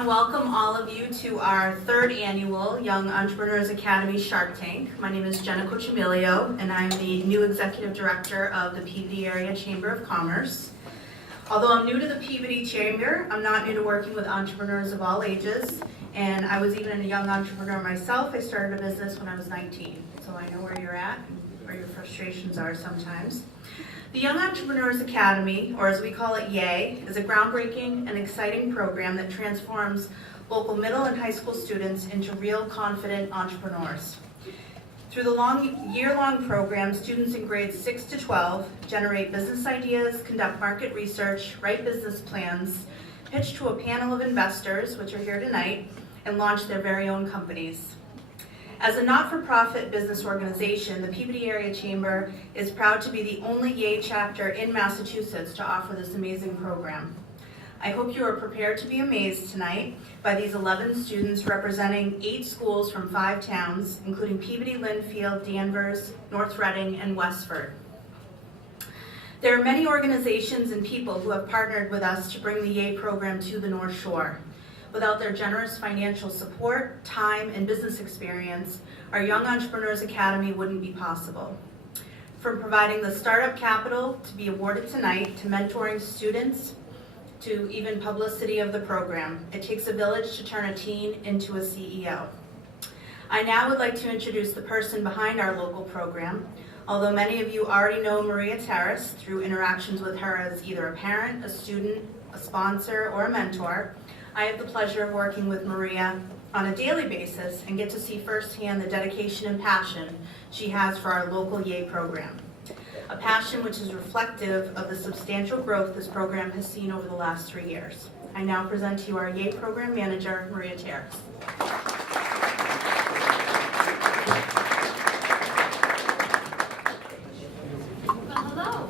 want to welcome all of you to our third annual Young Entrepreneurs Academy Shark Tank. My name is Nicco, and I'm the new Executive Director of the Peabody Area Chamber of Commerce. Although I'm new to the Peabody Chamber, I'm not new to working with entrepreneurs of all ages, and I was even a young entrepreneur myself. I started a business when I was 19, so I know where you're at and where your frustrations are sometimes. The Young Entrepreneurs Academy, or as we call it, Y.E.A, is a groundbreaking and exciting program that transforms local middle and high school students into real, confident entrepreneurs. Through the year-long program, students in grades 6 to 12 generate business ideas, conduct market research, write business plans, pitch to a panel of investors, which are here tonight, and launch their very own companies. As a not-for-profit business organization, the Peabody Area Chamber is proud to be the only Y.E.A chapter in Massachusetts to offer this amazing program. I hope you are prepared to be amazed tonight by these 11 students representing 8 schools from 5 towns, including Peabody, Lynnfield, Danvers, North Reading, and Westford. There are many organizations and people who have partnered with us to bring the Y.E.A program to the North Shore. Without their generous financial support, time, and business experience, our Young Entrepreneurs Academy wouldn't be possible. From providing the startup capital to be awarded tonight, to mentoring students, to even publicity of the program, it takes a village to turn a teen into a CEO. I now would like to introduce the person behind our local program. Although many of you already know Maria Terrace through interactions with her as either a parent, a student, a sponsor, or a mentor, I have the pleasure of working with Maria on a daily basis and get to see firsthand the dedication and passion she has for our local Y.E.A program. A passion which is reflective of the substantial growth this program has seen over the last 3 years. I now present to you our Y.E.A program manager, Maria Terrace. Well, hello.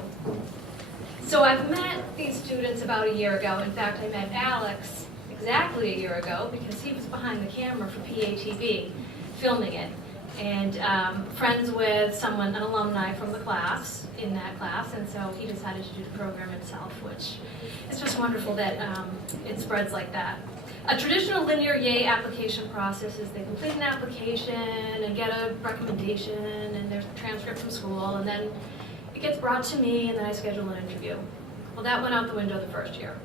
So I've met these students about a year ago. In fact, I met Alex exactly a year ago because he was behind the camera for PATV filming it, and friends with someone, an alumni from the class, in that class, and so he decided to do the program himself, which is just wonderful that it spreads like that. A traditional linear Y.E.A application process is they complete an application and get a recommendation and there's a transcript from school, and then it gets brought to me and then I schedule an interview. Well, that went out the window the first year.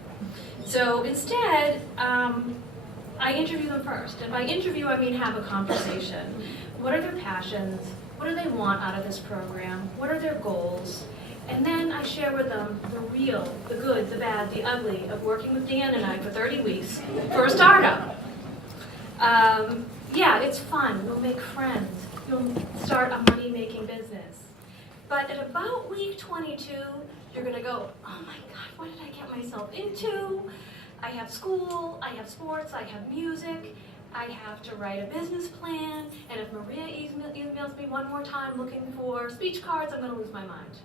So instead, I interview them first. And by interview, I mean have a conversation. What are their passions? What do they want out of this program? What are their goals? And then I share with them the real, the good, the bad, the ugly of working with Dan and I for 30 weeks for a startup. Yeah, it's fun. You'll make friends. You'll start a money-making business. But at about week 22, you're going to go, oh my God, what did I get myself into? I have school, I have sports, I have music, I have to write a business plan, and if Maria emails me one more time looking for speech cards, I'm going to lose my mind.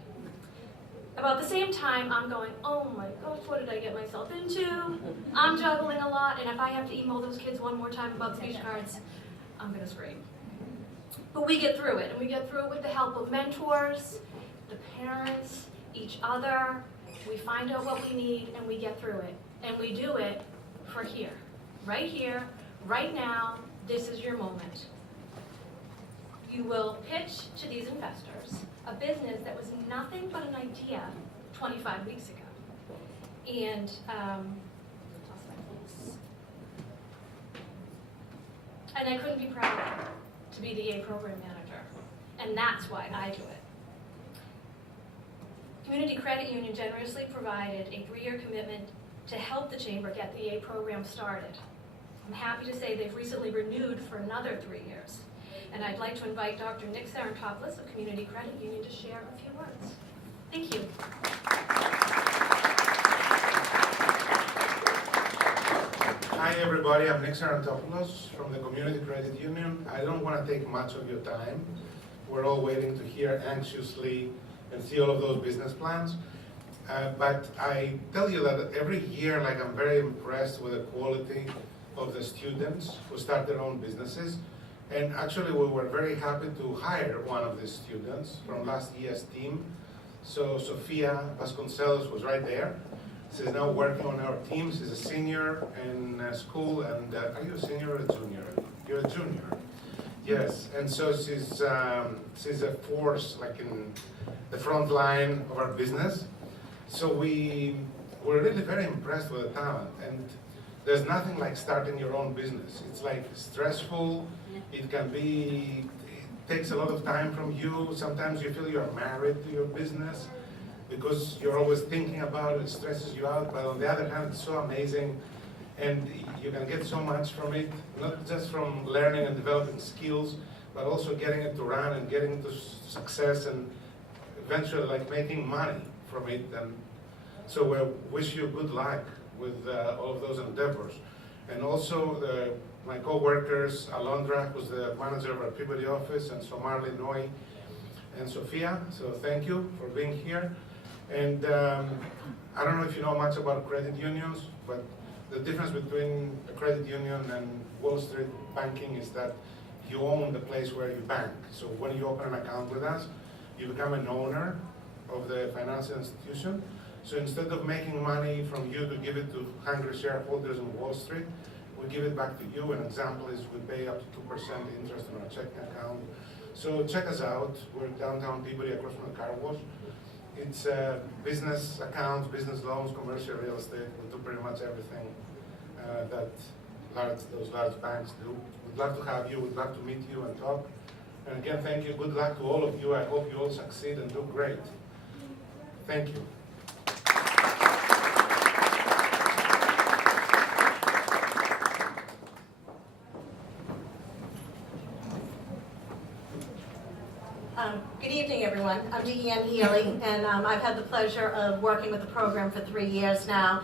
About the same time, I'm going, oh my gosh, what did I get myself into? I'm juggling a lot, and if I have to email those kids one more time about speech cards, I'm going to scream. But we get through it, and we get through it with the help of mentors, the parents, each other. We find out what we need, and we get through it. And we do it for here, right now. This is your moment. You will pitch to these investors a business that was nothing but an idea 25 weeks ago. And I couldn't be prouder to be the Y.E.A program manager. And that's why I do it. Community Credit Union generously provided a 3-year commitment to help the Chamber get the Y.E.A program started. I'm happy to say they've recently renewed for another 3 years. And I'd like to invite Dr. Nick Sarantopoulos of Community Credit Union to share a few words. Thank you. Hi everybody, I'm Nick Sarantopoulos from the Community Credit Union. I don't want to take much of your time. We're all waiting to hear anxiously and see all of those business plans. But I tell you that every year, I'm very impressed with the quality of the students who start their own businesses. And actually, we were very happy to hire one of these students from last year's team. So Sofia Vasconcelos was right there. She's now working on our team. She's a senior in school, and are you a senior or a junior? You're a junior. Yes, and so she's a force like in the front line of our business. So we're really very impressed with the talent, and there's nothing like starting your own business. It's like stressful. It can be. It takes a lot of time from you. Sometimes you feel you're married to your business, because you're always thinking about it, it stresses you out, but on the other hand, it's so amazing, and you can get so much from it, not just from learning and developing skills, but also getting it to run and getting to success and eventually like making money from it. And so we wish you good luck with all of those endeavors. And also my co-workers, Alondra, who's the manager of our Peabody office, and Somarli, Noi, and Sophia, so thank you for being here. And I don't know if you know much about credit unions, but the difference between a credit union and Wall Street banking is that you own the place where you bank. So when you open an account with us, you become an owner of the financial institution. So instead of making money from you to give it to hungry shareholders in Wall Street, we give it back to you. An example is we pay up to 2% interest on our checking account. So check us out. We're downtown Peabody, across from the car wash. It's business accounts, business loans, commercial real estate. We do pretty much everything that those large banks do. We'd love to have you. We'd love to meet you and talk. And again, thank you. Good luck to all of you. I hope you all succeed and do great. Thank you. Good evening, everyone. I'm Deanne Healy, and I've had the pleasure of working with the program for 3 years now,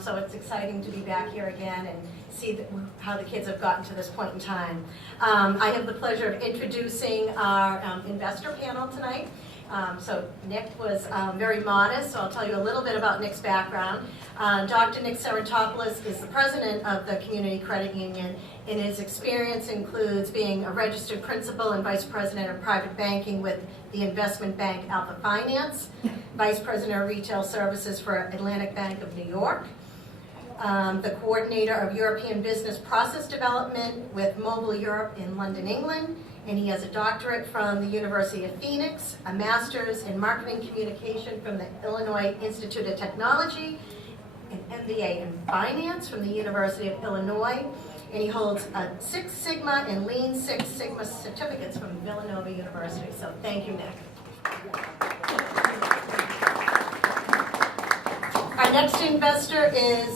so it's exciting to be back here again and see how the kids have gotten to this point in time. I have the pleasure of introducing our investor panel tonight. So Nick was very modest, so I'll tell you a little bit about Nick's background. Dr. Nick Serentopoulos is the president of the Community Credit Union, and his experience includes being a registered principal and vice president of private banking with the investment bank Alpha Finance, vice president of retail services for Atlantic Bank of New York, the coordinator of European business process development with Mobile Europe in London, England, and he has a doctorate from the University of Phoenix, a master's in marketing communication from the Illinois Institute of Technology, an MBA in finance from the University of Illinois, and he holds a Six Sigma and Lean Six Sigma certificates from Villanova University. So thank you, Nick. Our next investor is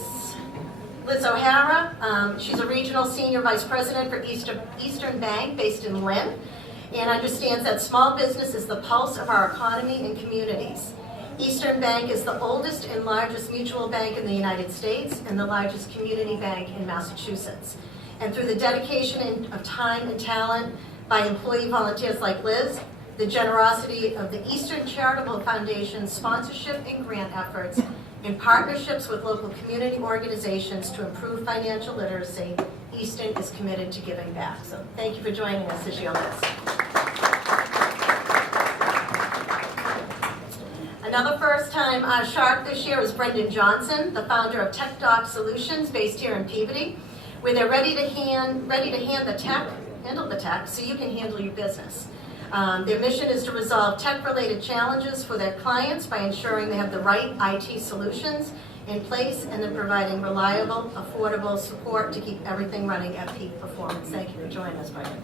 Liz O'Hara. She's a regional senior vice president for Eastern Bank based in Lynn, and understands that small business is the pulse of our economy and communities. Eastern Bank is the oldest and largest mutual bank in the United States and the largest community bank in Massachusetts. And through the dedication of time and talent by employee volunteers like Liz, the generosity of the Eastern Charitable Foundation's sponsorship and grant efforts, in partnerships with local community organizations to improve financial literacy, Eastern is committed to giving back. So thank you for joining us this year, Liz. Another first-time shark this year is Brendan Johnson, the founder of Tech Doc Solutions, based here in Peabody, where they're ready to handle the tech, so you can handle your business. Their mission is to resolve tech-related challenges for their clients by ensuring they have the right IT solutions in place and then providing reliable, affordable support to keep everything running at peak performance. Thank you for joining us, Brendan.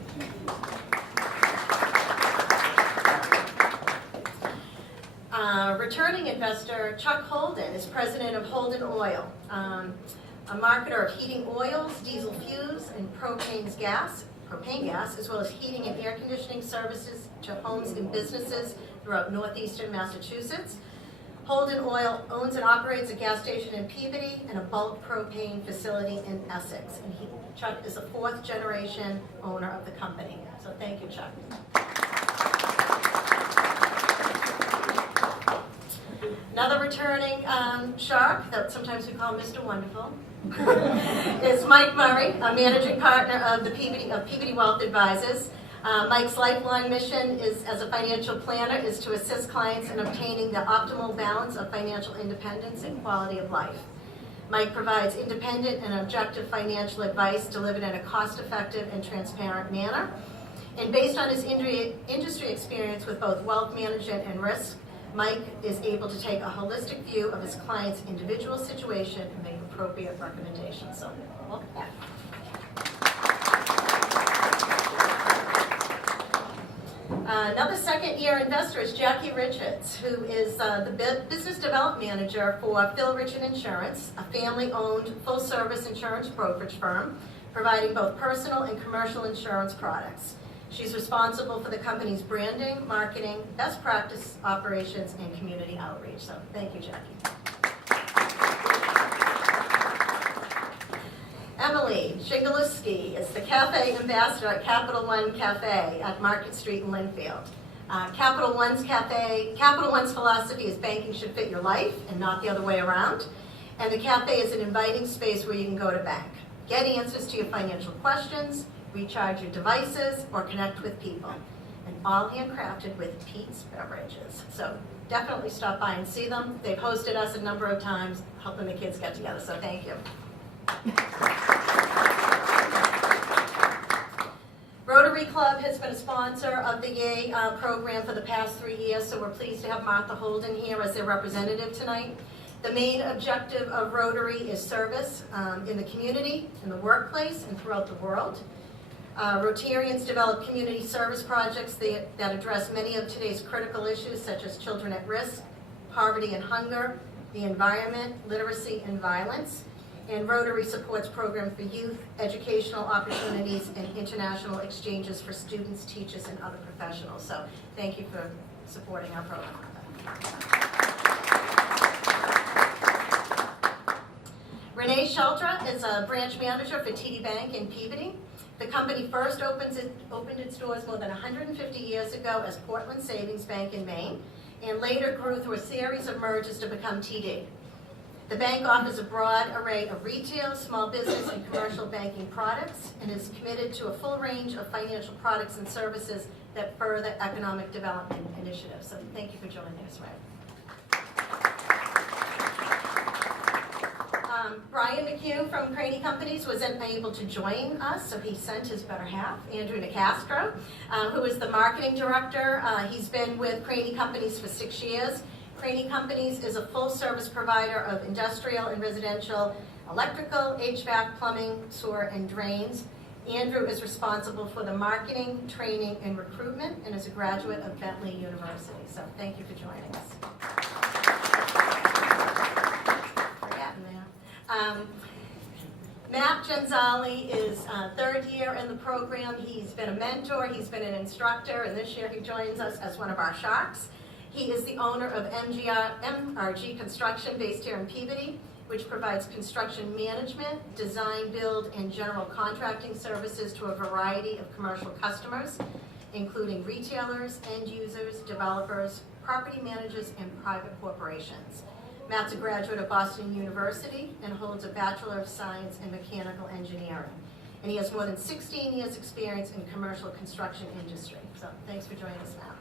Returning investor Chuck Holton is president of Holton Oil, a marketer of heating oils, diesel fuels, and propane gas, as well as heating and air conditioning services to homes and businesses throughout northeastern Massachusetts. Holton Oil owns and operates a gas station in Peabody and a bulk propane facility in Essex. And Chuck is the fourth generation owner of the company. So thank you, Chuck. Another returning shark, that sometimes we call Mr. Wonderful, is Mike Murray, a managing partner of Peabody Wealth Advisors. Mike's lifelong mission is, as a financial planner, is to assist clients in obtaining the optimal balance of financial independence and quality of life. Mike provides independent and objective financial advice delivered in a cost-effective and transparent manner. And based on his industry experience with both wealth management and risk, Mike is able to take a holistic view of his client's individual situation and make appropriate recommendations. So, welcome back. Another second-year investor is Jackie Richards, who is the business development manager for Phil Richard Insurance, a family-owned, full-service insurance brokerage firm, providing both personal and commercial insurance products. She's responsible for the company's branding, marketing, best practice operations, and community outreach. So, thank you, Jackie. Emily Shingaluski is the cafe ambassador at Capital One Cafe at Market Street in Linfield. Capital One's philosophy is banking should fit your life and not the other way around. And the cafe is an inviting space where you can go to bank, get answers to your financial questions, recharge your devices, or connect with people. And all handcrafted with Pete's beverages. So definitely stop by and see them. They've hosted us a number of times, helping the kids get together, so thank you. Rotary Club has been a sponsor of the Y.E.A program for the past 3 years, so we're pleased to have Martha Holton here as their representative tonight. The main objective of Rotary is service in the community, in the workplace, and throughout the world. Rotarians develop community service projects that address many of today's critical issues, such as children at risk, poverty and hunger, the environment, literacy, and violence. And Rotary supports programs for youth, educational opportunities, and international exchanges for students, teachers, and other professionals. So thank you for supporting our program. Renee Sheltra is a branch manager for TD Bank in Peabody. The company first opened its doors more than 150 years ago as Portland Savings Bank in Maine, and later grew through a series of mergers to become TD. The bank offers a broad array of retail, small business, and commercial banking products, and is committed to a full range of financial products and services that further economic development initiatives. So thank you for joining us, Ray. Brian McHugh from Craney Companies was unable to join us, so he sent his better half, Andrew Nicastro, who is the marketing director. He's been with Craney Companies for 6 years. Craney Companies is a full-service provider of industrial and residential electrical, HVAC, plumbing, sewer, and drains. Andrew is responsible for the marketing, training, and recruitment, and is a graduate of Bentley University. So thank you for joining us. Matt Genzali is third year in the program. He's been a mentor, he's been an instructor, and this year he joins us as one of our sharks. He is the owner of MRG Construction based here in Peabody, which provides construction management, design, build, and general contracting services to a variety of commercial customers, including retailers, end users, developers, property managers, and private corporations. Matt's a graduate of Boston University and holds a Bachelor of Science in Mechanical Engineering. And he has more than 16 years experience in commercial construction industry. So thanks for joining us, Matt.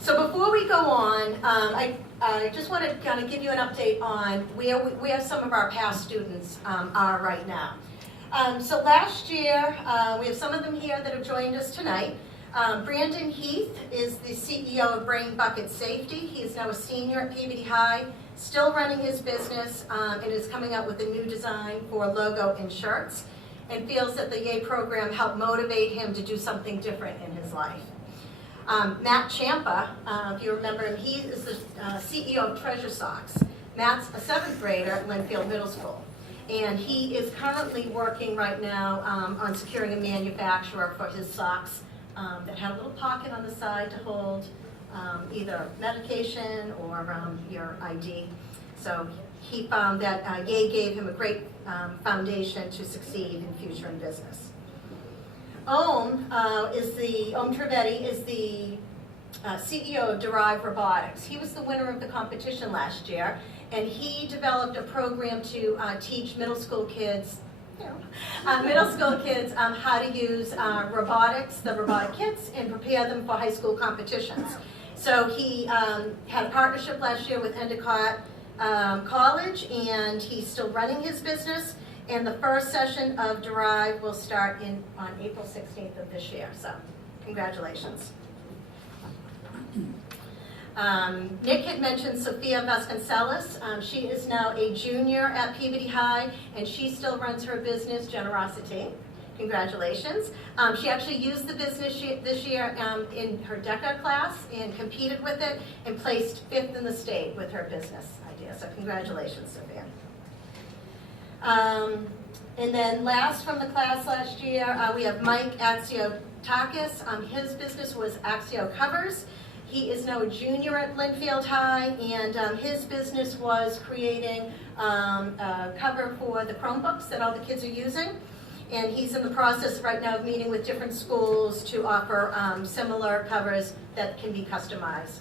So before we go on, I just want to kind of give you an update on where some of our past students are right now. So last year, we have some of them here that have joined us tonight. Brandon Heath is the CEO of Brain Bucket Safety. He is now a senior at Peabody High, still running his business, and is coming out with a new design for a logo and shirts, and feels that the Y.E.A program helped motivate him to do something different in his life. Matt Champa, if you remember him, he is the CEO of Treasure Socks. Matt's a 7th grader at Linfield Middle School, and he is currently working right now on securing a manufacturer for his socks that have a little pocket on the side to hold either medication or your ID. So he found that Y.E.A gave him a great foundation to succeed in future in business. Om Trivedi is the CEO of Derive Robotics. He was the winner of the competition last year, and he developed a program to teach middle school kids middle school kids how to use robotics, the robotic kits, and prepare them for high school competitions. So he had a partnership last year with Endicott College, and he's still running his business. And the first session of Derive will start on April 16th of this year. So, congratulations. Nick had mentioned Sophia Vasconcelos. She is now a junior at Peabody High, and she still runs her business, Generosity. Congratulations. She actually used the business this year in her DECA class and competed with it and placed 5th in the state with her business idea. So congratulations, Sophia. And then last from the class last year, we have Mike Axiotakis. His business was Axio Covers. He is now a junior at Linfield High, and his business was creating a cover for the Chromebooks that all the kids are using. And he's in the process right now of meeting with different schools to offer similar covers that can be customized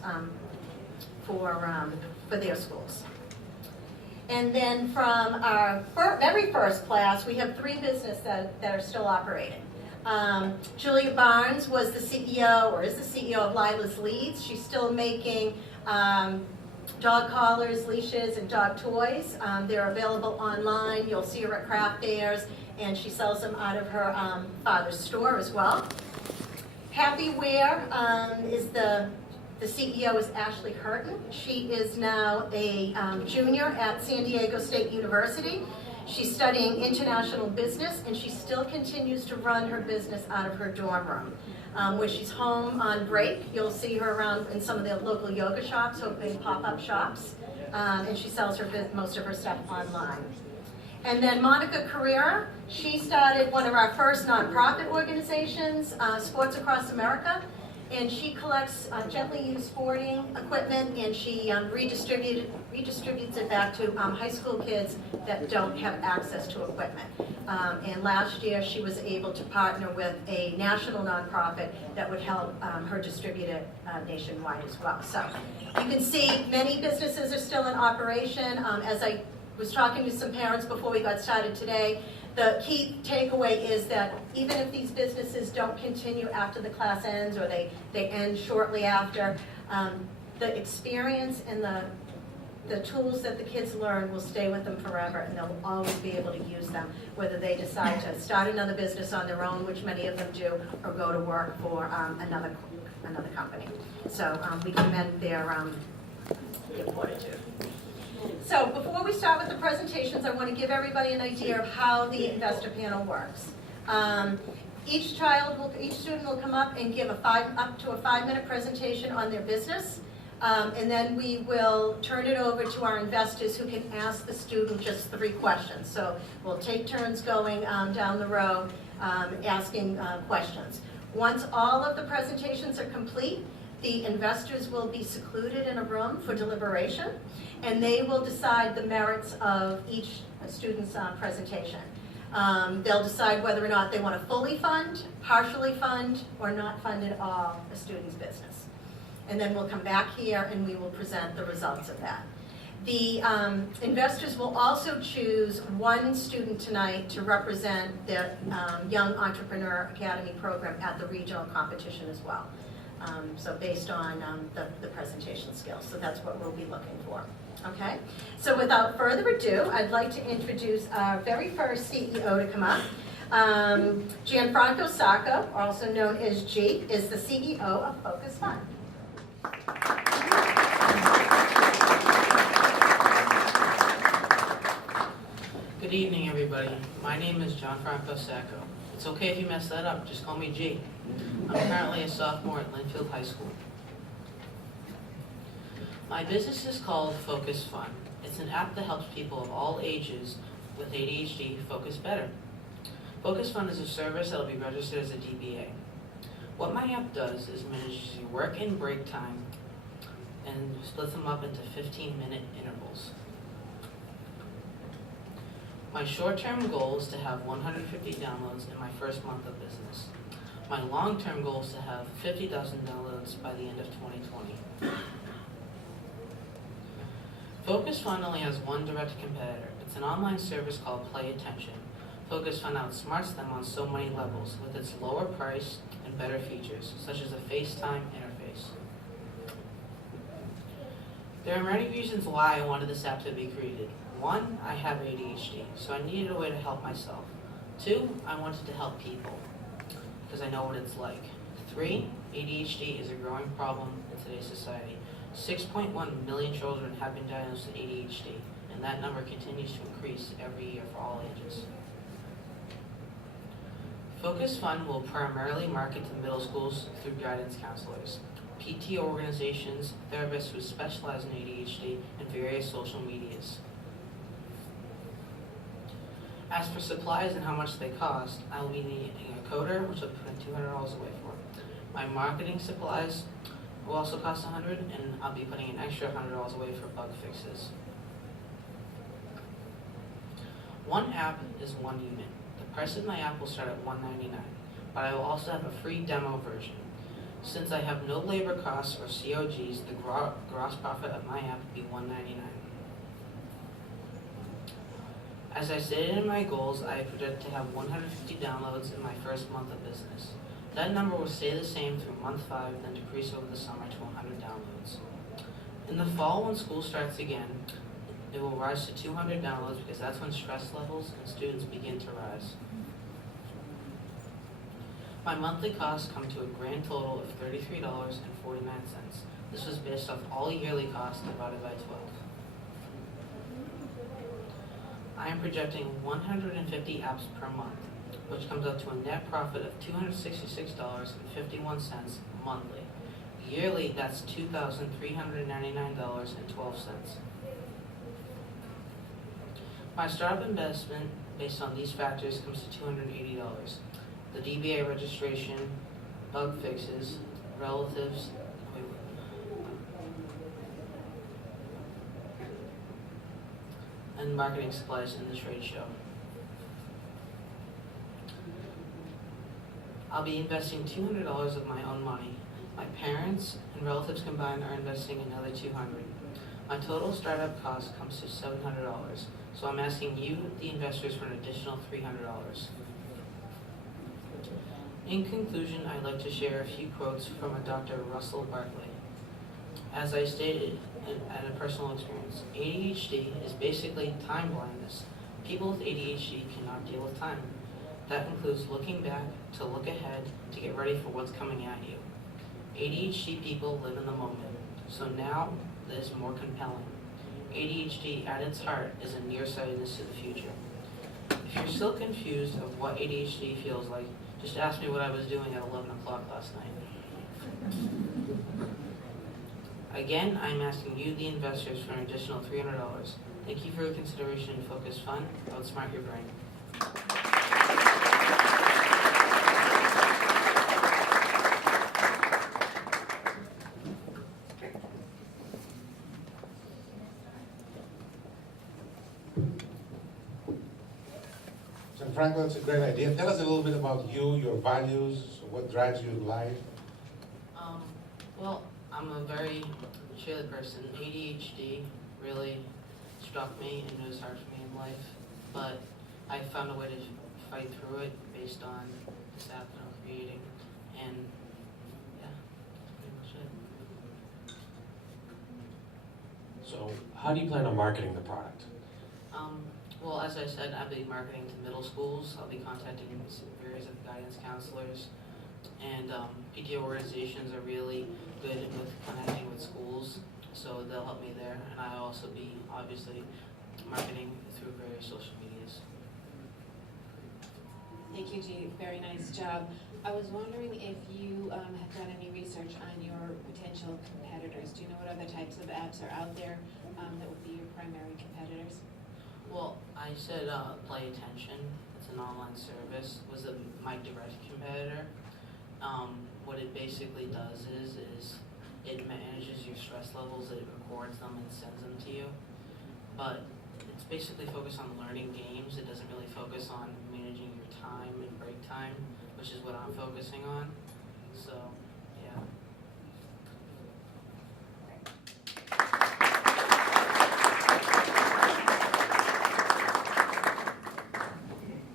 for their schools. And then from our very first class, we have 3 businesses that are still operating. Julia Barnes was the CEO, or is the CEO of Lila's Leads. She's still making dog collars, leashes, and dog toys. They're available online. You'll see her at craft fairs, and she sells them out of her father's store as well. Happy Wear is the CEO is Ashley Curtin. She is now a junior at San Diego State University. She's studying international business, and she still continues to run her business out of her dorm room. When she's home on break, you'll see her around in some of the local yoga shops, opening pop-up shops, and she sells most of her stuff online. And then Monica Carrera, she started one of our first nonprofit organizations, Sports Across America, and she collects gently used sporting equipment, and she redistributes it back to high school kids that don't have access to equipment. And last year she was able to partner with a national nonprofit that would help her distribute it nationwide as well. So you can see many businesses are still in operation. As I was talking to some parents before we got started today, the key takeaway is that even if these businesses don't continue after the class ends, or they end shortly after, the experience and the tools that the kids learn will stay with them forever, and they'll always be able to use them, whether they decide to start another business on their own, which many of them do, or go to work for another company. So we commend their fortitude. So before we start with the presentations, I want to give everybody an idea of how the investor panel works. Each student will come up and give up to a 5-minute presentation on their business, and then we will turn it over to our investors, who can ask the student just 3 questions. So we'll take turns going down the row asking questions. Once all of the presentations are complete, the investors will be secluded in a room for deliberation, and they will decide the merits of each student's presentation. They'll decide whether or not they want to fully fund, partially fund, or not fund at all a student's business. And then we'll come back here and we will present the results of that. The investors will also choose 1 student tonight to represent the Young Entrepreneur Academy program at the regional competition as well. So based on the presentation skills. So that's what we'll be looking for. Okay? So without further ado, I'd like to introduce our very first CEO to come up. Gianfranco Sacco, also known as G, is the CEO of Focus Fund. Good evening, everybody. My name is Gianfranco Sacco. It's okay if you mess that up, just call me G. I'm currently a sophomore at Linfield High School. My business is called Focus Fun. It's an app that helps people of all ages with ADHD focus better. Focus Fun is a service that will be registered as a DBA. What my app does is manages your work and break time and splits them up into 15-minute intervals. My short-term goal is to have 150 downloads in my first month of business. My long-term goal is to have 50,000 downloads by the end of 2020. Focus Fund only has one direct competitor. It's an online service called Play Attention. Focus Fun outsmarts them on so many levels with its lower price and better features, such as a FaceTime interface. There are many reasons why I wanted this app to be created. 1, I have ADHD, so I needed a way to help myself. 2, I wanted to help people, because I know what it's like. 3, ADHD is a growing problem in today's society. 6.1 million children have been diagnosed with ADHD, and that number continues to increase every year for all ages. Focus Fun will primarily market to middle schools through guidance counselors, PT organizations, therapists who specialize in ADHD, and various social medias. As for supplies and how much they cost, I will be needing a coder, which I'll put $200 away for. My marketing supplies will also cost $100, and I'll be putting an extra $100 away for bug fixes. One app is one unit. The price of my app will start at $199, but I will also have a free demo version. Since I have no labor costs or COGs, the gross profit of my app will be $199. As I stated in my goals, I project to have 150 downloads in my first month of business. That number will stay the same through month 5, then decrease over the summer to 100 downloads. In the fall, when school starts again, it will rise to 200 downloads because that's when stress levels and students begin to rise. My monthly costs come to a grand total of $33.49. This was based off all yearly costs divided by 12. I am projecting 150 apps per month, which comes up to a net profit of $266.51 monthly. Yearly, that's $2,399.12. My startup investment, based on these factors, comes to $280. The DBA registration, bug fixes, relatives, and marketing supplies in the trade show. I'll be investing $200 of my own money. My parents and relatives combined are investing another $200. My total startup cost comes to $700, so I'm asking you, the investors, for an additional $300. In conclusion, I'd like to share a few quotes from a Dr. Russell Barkley. As I stated at a personal experience, ADHD is basically time blindness. People with ADHD cannot deal with time. That includes looking back, to look ahead, to get ready for what's coming at you. ADHD people live in the moment, so now is more compelling. ADHD at its heart is a nearsightedness to the future. If you're still confused of what ADHD feels like, just ask me what I was doing at 11 o'clock last night. Again, I'm asking you, the investors, for an additional $300. Thank you for your consideration and Focus Fun. Outsmart your brain. Gianfranco, that's a great idea. Tell us a little bit about you, your values, what drives you in life. Well, I'm a very chill person. ADHD really struck me, and it was hard for me in life, but I found a way to fight through it based on this app that I'm creating, and yeah, that's pretty much it. So how do you plan on marketing the product? Well, as I said, I'll be marketing to middle schools. I'll be contacting various guidance counselors, and PT organizations are really good with connecting with schools, so they'll help me there. And I'll also be, obviously, marketing through various social medias. Thank you, G. Very nice job. I was wondering if you have done any research on your potential competitors. Do you know what other types of apps are out there that would be your primary competitors? Well, I said Play Attention. It's an online service. Was my direct competitor. What it basically does is it manages your stress levels. It records them and sends them to you. But it's basically focused on learning games. It doesn't really focus on managing your time and break time, which is what I'm focusing on. So, yeah.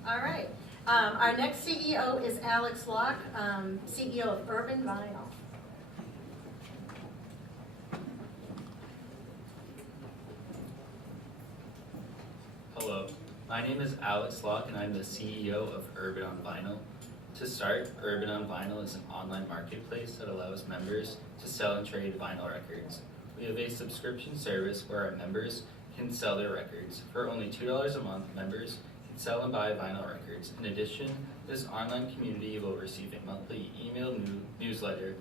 All right. our next CEO is Alex Locke, CEO of Urban Vinyl. Hello, my name is Alex Locke and I'm the CEO of Urban on Vinyl. To start, Urban on Vinyl is an online marketplace that allows members to sell and trade vinyl records. We have a subscription service where our members can sell their records. For only $2 a month, members can sell and buy vinyl records. In addition, this online community will receive a monthly email newsletter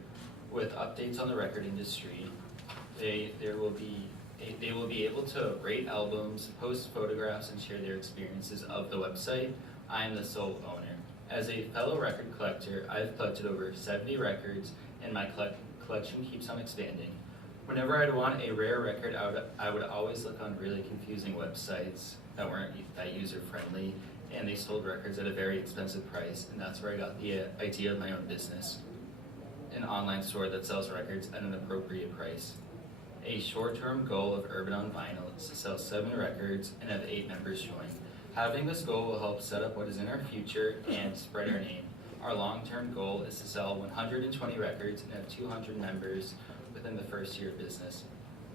with updates on the record industry. They will be able to rate albums, post photographs, and share their experiences of the website. I am the sole owner. As a fellow record collector, I've collected over 70 records, and my collection keeps on expanding. Whenever I'd want a rare record, I would always look on really confusing websites that weren't that user-friendly, and they sold records at a very expensive price, and that's where I got the idea of my own business, an online store that sells records at an appropriate price. A short-term goal of Urban on Vinyl is to sell 7 records and have 8 members join. Having this goal will help set up what is in our future and spread our name. Our long-term goal is to sell 120 records and have 200 members within the first year of business.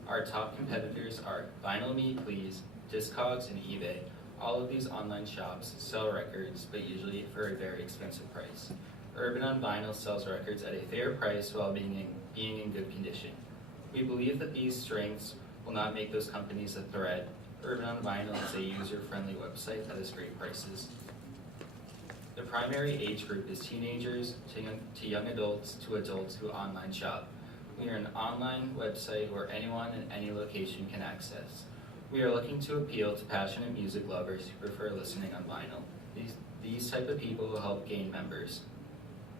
Our top competitors are Vinyl Me Please, Discogs, and eBay. All of these online shops sell records, but usually for a very expensive price. Urban on Vinyl sells records at a fair price while being in good condition. We believe that these strengths will not make those companies a threat. Urban on Vinyl is a user-friendly website that has great prices. The primary age group is teenagers to young adults to adults who online shop. We are an online website where anyone in any location can access. We are looking to appeal to passionate music lovers who prefer listening on vinyl. These type of people will help gain members.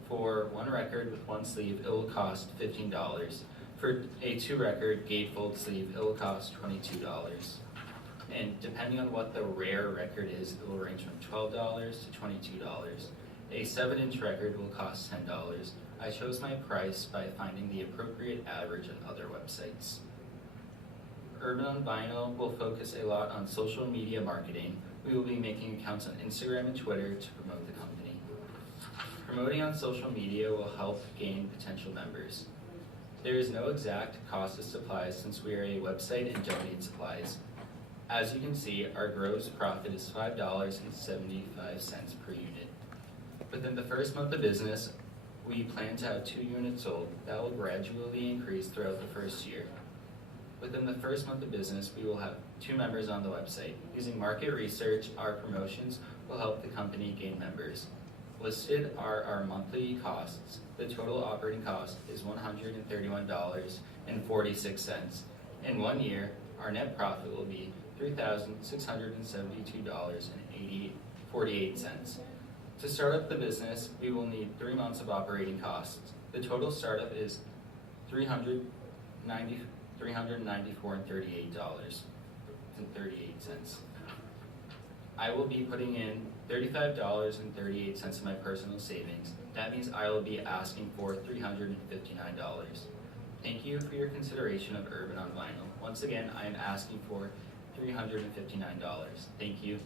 For one record with one sleeve, it will cost $15. For a 2-record gatefold sleeve, it will cost $22. And depending on what the rare record is, it will range from $12 to $22. A 7-inch record will cost $10. I chose my price by finding the appropriate average on other websites. Urban on Vinyl will focus a lot on social media marketing. We will be making accounts on Instagram and Twitter to promote the company. Promoting on social media will help gain potential members. There is no exact cost of supplies since we are a website and don't need supplies. As you can see, our gross profit is $5.75 per unit. Within the first month of business, we plan to have 2 units sold. That will gradually increase throughout the first year. Within the first month of business, we will have 2 members on the website. Using market research, our promotions will help the company gain members. Listed are our monthly costs. The total operating cost is $131.46. In 1 year, our net profit will be $3,672.48. To start up the business, we will need 3 months of operating costs. The total startup is $394.38. I will be putting in $35.38 of my personal savings. That means I will be asking for $359. Thank you for your consideration of Urban on Vinyl. Once again, I am asking for $359. Thank you.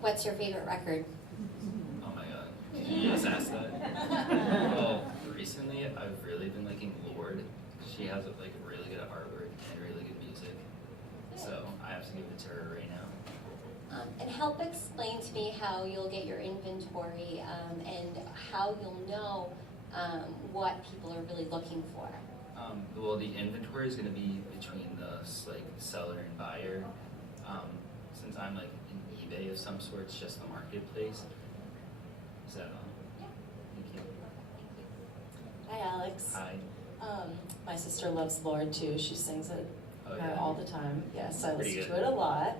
What's your favorite record? Oh my god, did you just ask that? Well, recently I've really been liking Lorde. She has like really good artwork and really good music. So I have to give it to her right now. And help explain to me how you'll get your inventory and how you'll know what people are really looking for. Well, the inventory is going to be between the seller and buyer. Since I'm like an eBay of some sort, it's just the marketplace. Is that all? Yeah. Thank you. Hi, Alex. Hi. My sister loves Lorde too. She sings it Oh, yeah. all the time. Yes, I Pretty listen good. to it a lot.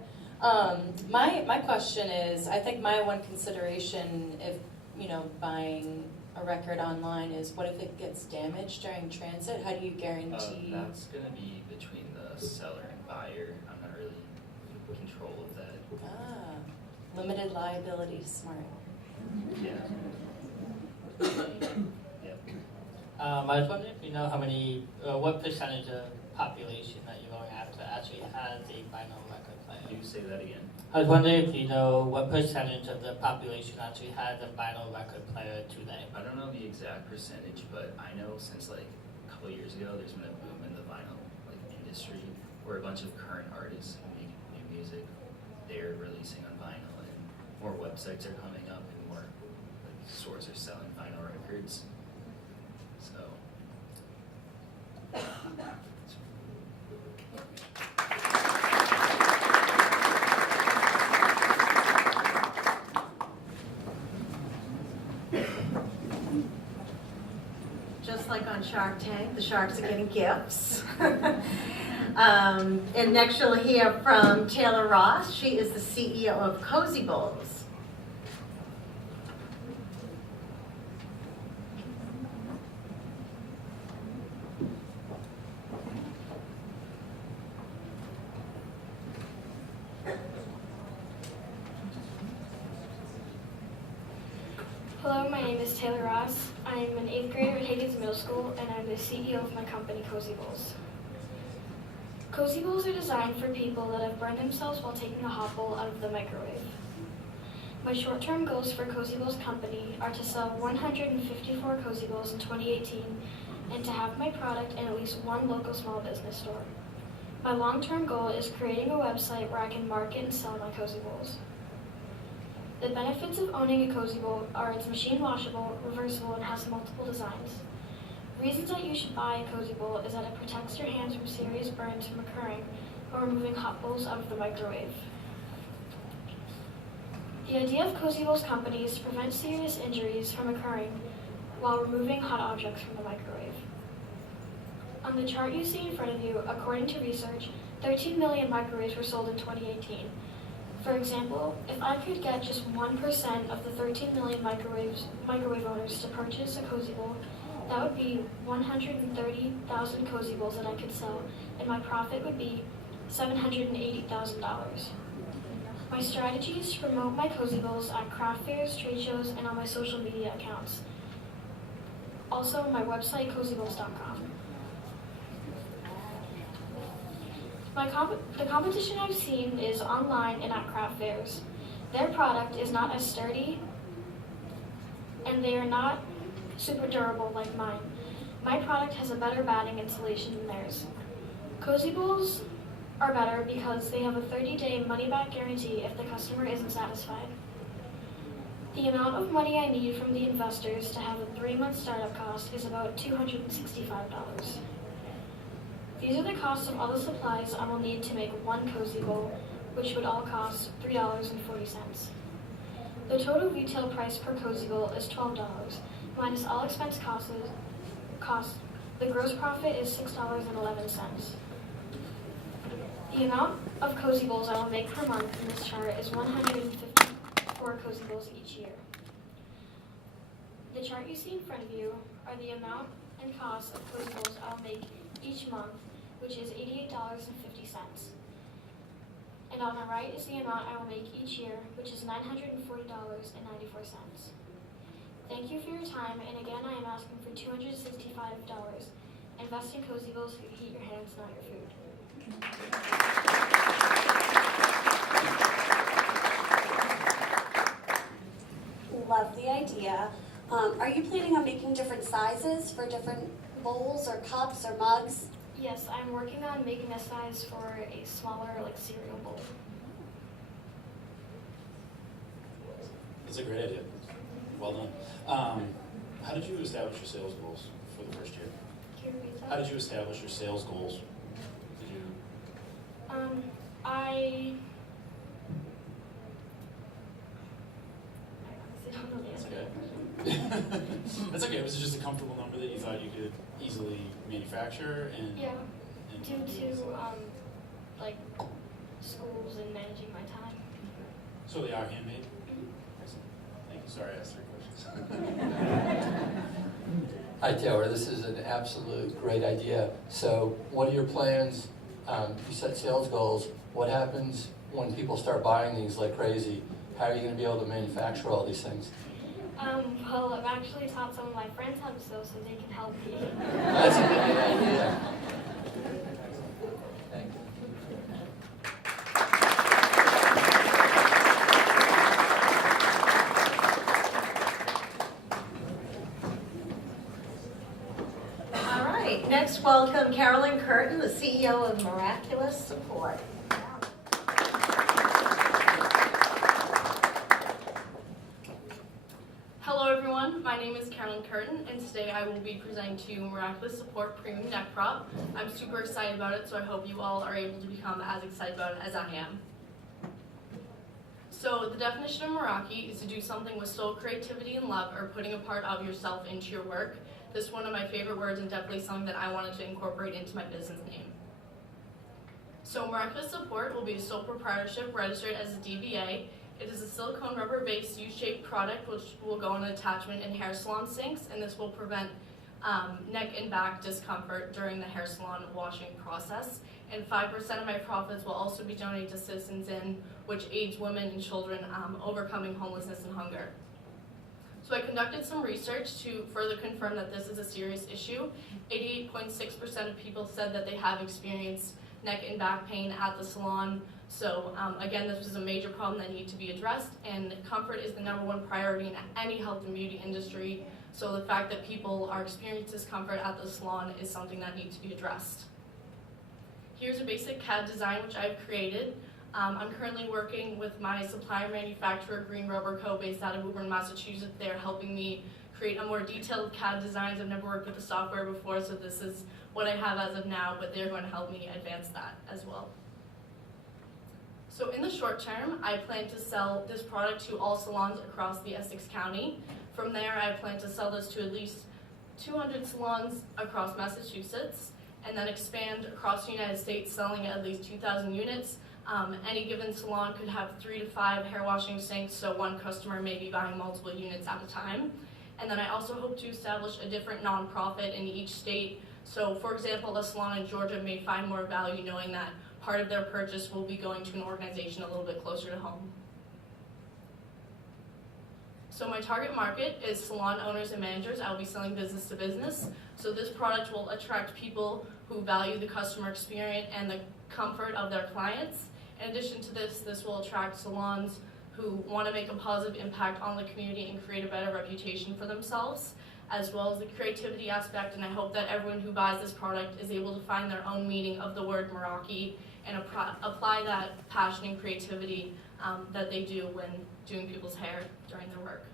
My question is, I think my one consideration if buying a record online is, what if it gets damaged during transit? How do you guarantee? That's going to be between the seller and buyer. I'm not really in control of that. Limited liability, smart. Yeah. Yep. I was wondering if you know how many, what percentage of population that you're going after actually has a vinyl record player. Can you say that again? I was wondering if you know what percentage of the population actually has a vinyl record player today. I don't know the exact percentage, but I know since like a couple of years ago, there's been a boom in the vinyl like industry where a bunch of current artists who make new music, they're releasing on vinyl, and more websites are coming up, and more like stores are selling vinyl records. So. Just like on Shark Tank, the sharks are getting gifts. And next you'll hear from Taylor Ross. She is the CEO of Cozy Bowls. Hello, my name is Taylor Ross. I'm an 8th grader at Higgins Middle School, and I'm the CEO of my company, Cozy Bowls. Cozy Bowls are designed for people that have burned themselves while taking a hot bowl out of the microwave. My short-term goals for Cozy Bowls Company are to sell 154 Cozy Bowls in 2018 and to have my product in at least one local small business store. My long-term goal is creating a website where I can market and sell my Cozy Bowls. The benefits of owning a Cozy Bowl are it's machine washable, reversible, and has multiple designs. Reasons that you should buy a Cozy Bowl is that it protects your hands from serious burns from occurring while removing hot bowls out of the microwave. The idea of Cozy Bowls Company is to prevent serious injuries from occurring while removing hot objects from the microwave. On the chart you see in front of you, according to research, 13 million microwaves were sold in 2018. For example, if I could get just 1% of the 13 million microwave owners to purchase a Cozy Bowl, that would be 130,000 Cozy Bowls that I could sell, and my profit would be $780,000. My strategy is to promote my Cozy Bowls at craft fairs, trade shows, and on my social media accounts. Also, my website, cozybowls.com. The competition I've seen is online and at craft fairs. Their product is not as sturdy, and they are not super durable like mine. My product has a better batting insulation than theirs. Cozy Bowls are better because they have a 30-day money-back guarantee if the customer isn't satisfied. The amount of money I need from the investors to have a 3-month startup cost is about $265. These are the costs of all the supplies I will need to make one Cozy Bowl, which would all cost $3.40. The total retail price per Cozy Bowl is $12, minus all expense costs. The gross profit is $6.11. The amount of Cozy Bowls I will make per month in this chart is 154 Cozy Bowls each year. The chart you see in front of you are the amount and cost of Cozy Bowls I will make each month, which is $88.50. And on the right is the amount I will make each year, which is $940.94. Thank you for your time, and again I am asking for $265. Invest in Cozy Bowls to heat your hands, not your food. Love the idea. Are you planning on making different sizes for different bowls or cups or mugs? Yes, I'm working on making a size for a smaller, cereal bowl. That's a great idea. Well done. How did you establish your sales goals for the first year? Can you repeat that? How did you establish your sales goals? Did you? I honestly don't know the That's answer. okay. That's okay. Was it just a comfortable number that you thought you could easily manufacture and? Yeah, and due to schools and managing my time. So they are handmade? Excellent. Thank you. Sorry, I asked 3 questions. Hi, Taylor. This is an absolute great idea. So what are your plans? You set sales goals. What happens when people start buying these like crazy? How are you going to be able to manufacture all these things? Well, I've actually taught some of my friends how to sew so they can help me. That's a good idea. Thank you. All right, next welcome Carolyn Curtin, the CEO of Merakilous Support. Hello everyone, my name is Carolyn Curtin, and today I will be presenting to you Merakilous Support Premium Neck Prop. I'm super excited about it, so I hope you all are able to become as excited about it as I am. So the definition of Meraki is to do something with soul, creativity, and love, or putting a part of yourself into your work. This is one of my favorite words and definitely something that I wanted to incorporate into my business name. So Merakilous Support will be a sole proprietorship registered as a DBA. It is a silicone rubber-based U-shaped product which will go on an attachment in hair salon sinks, and this will prevent neck and back discomfort during the hair salon washing process. And 5% of my profits will also be donated to Citizens In, which aids women and children overcoming homelessness and hunger. So I conducted some research to further confirm that this is a serious issue. 88.6% of people said that they have experienced neck and back pain at the salon. So again, this is a major problem that needs to be addressed, and comfort is the #1 priority in any health and beauty industry. So the fact that people are experiencing discomfort at the salon is something that needs to be addressed. Here's a basic CAD design which I've created. I'm currently working with my supplier manufacturer, Green Rubber Co., based out of Woburn, Massachusetts. They're helping me create a more detailed CAD designs. I've never worked with the software before, so this is what I have as of now, but they're going to help me advance that as well. So in the short term, I plan to sell this product to all salons across the Essex County. From there, I plan to sell this to at least 200 salons across Massachusetts, and then expand across the United States, selling at least 2,000 units. Any given salon could have 3 to 5 hair washing sinks, so one customer may be buying multiple units at a time. And then I also hope to establish a different nonprofit in each state. So for example, a salon in Georgia may find more value knowing that part of their purchase will be going to an organization a little bit closer to home. So my target market is salon owners and managers. I will be selling business to business. So this product will attract people who value the customer experience and the comfort of their clients. In addition to this, this will attract salons who want to make a positive impact on the community and create a better reputation for themselves, as well as the creativity aspect. And I hope that everyone who buys this product is able to find their own meaning of the word Meraki and apply that passion and creativity that they do when doing people's hair during their work.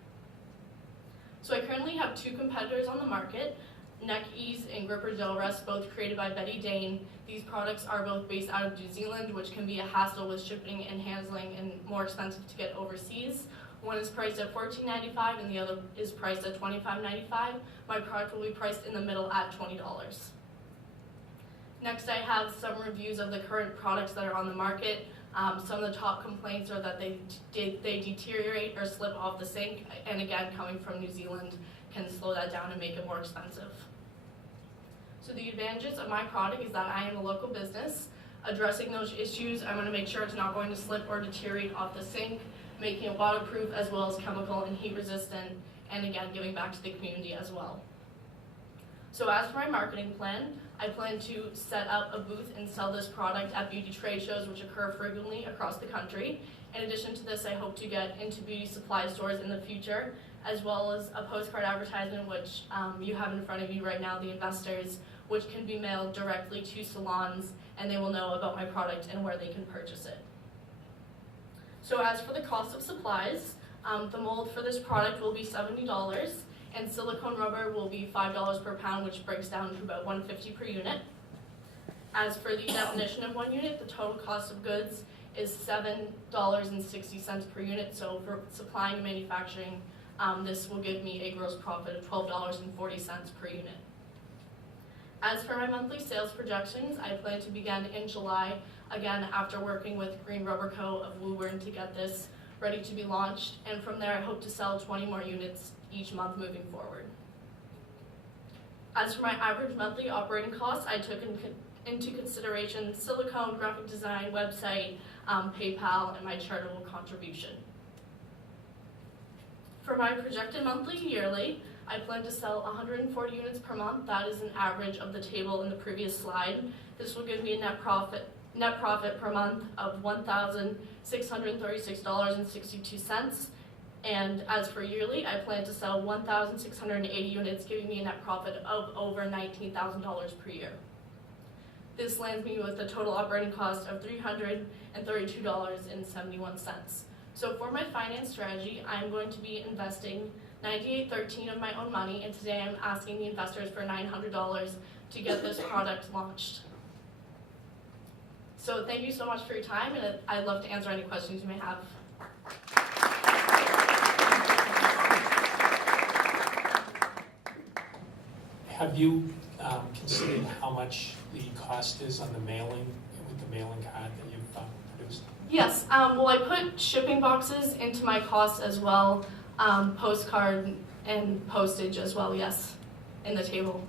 So I currently have 2 competitors on the market, Neck Ease and Gripper Gel Rest, both created by Betty Dane. These products are both based out of New Zealand, which can be a hassle with shipping and handling and more expensive to get overseas. One is priced at $14.95 and the other is priced at $25.95. My product will be priced in the middle at $20. Next, I have some reviews of the current products that are on the market. Some of the top complaints are that they deteriorate or slip off the sink, and again, coming from New Zealand can slow that down and make it more expensive. So the advantages of my product is that I am a local business. Addressing those issues, I'm going to make sure it's not going to slip or deteriorate off the sink, making it waterproof as well as chemical and heat resistant, and again, giving back to the community as well. So as for my marketing plan, I plan to set up a booth and sell this product at beauty trade shows which occur frequently across the country. In addition to this, I hope to get into beauty supply stores in the future, as well as a postcard advertisement which you have in front of you right now, the investors, which can be mailed directly to salons, and they will know about my product and where they can purchase it. So as for the cost of supplies, the mold for this product will be $70, and silicone rubber will be $5 per pound, which breaks down to about $150 per unit. As for the definition of 1 unit, the total cost of goods is $7.60 per unit. So for supplying and manufacturing, this will give me a gross profit of $12.40 per unit. As for my monthly sales projections, I plan to begin in July, again after working with Green Rubber Co. of Woburn to get this ready to be launched, and from there I hope to sell 20 more units each month moving forward. As for my average monthly operating costs, I took into consideration silicone, graphic design, website, PayPal, and my charitable contribution. For my projected monthly yearly, I plan to sell 140 units per month. That is an average of the table in the previous slide. This will give me a net profit per month of $1,636.62. And as for yearly, I plan to sell 1,680 units, giving me a net profit of over $19,000 per year. This lands me with a total operating cost of $332.71. So for my finance strategy, I'm going to be investing $98.13 of my own money, and today I'm asking the investors for $900 to get this product launched. So thank you so much for your time, and I'd love to answer any questions you may have. Have you considered how much the cost is on the mailing, with the mailing card that you've produced? Yes, well, I put shipping boxes into my costs as well, postcard and postage as well, yes, in the table.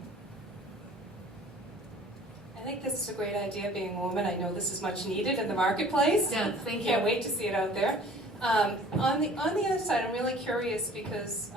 I think this is a great idea, being a woman. I know this is much needed in the marketplace. Yeah, thank you. Can't wait to see it out there. On the other side, I'm really curious because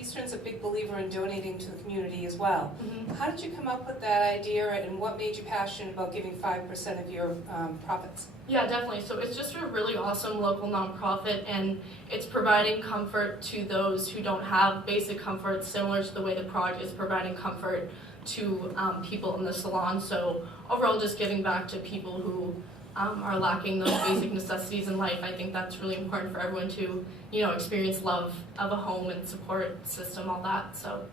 Eastern's a big believer in donating to the community as well. Mm-hmm. How did you come up with that idea, and what made you passionate about giving 5% of your profits? Yeah, definitely. So it's just a really awesome local nonprofit, and it's providing comfort to those who don't have basic comforts, similar to the way the product is providing comfort to people in the salon. So overall, just giving back to people who are lacking those basic necessities in life. I think that's really important for everyone to, experience love of a home and support system, all that. So.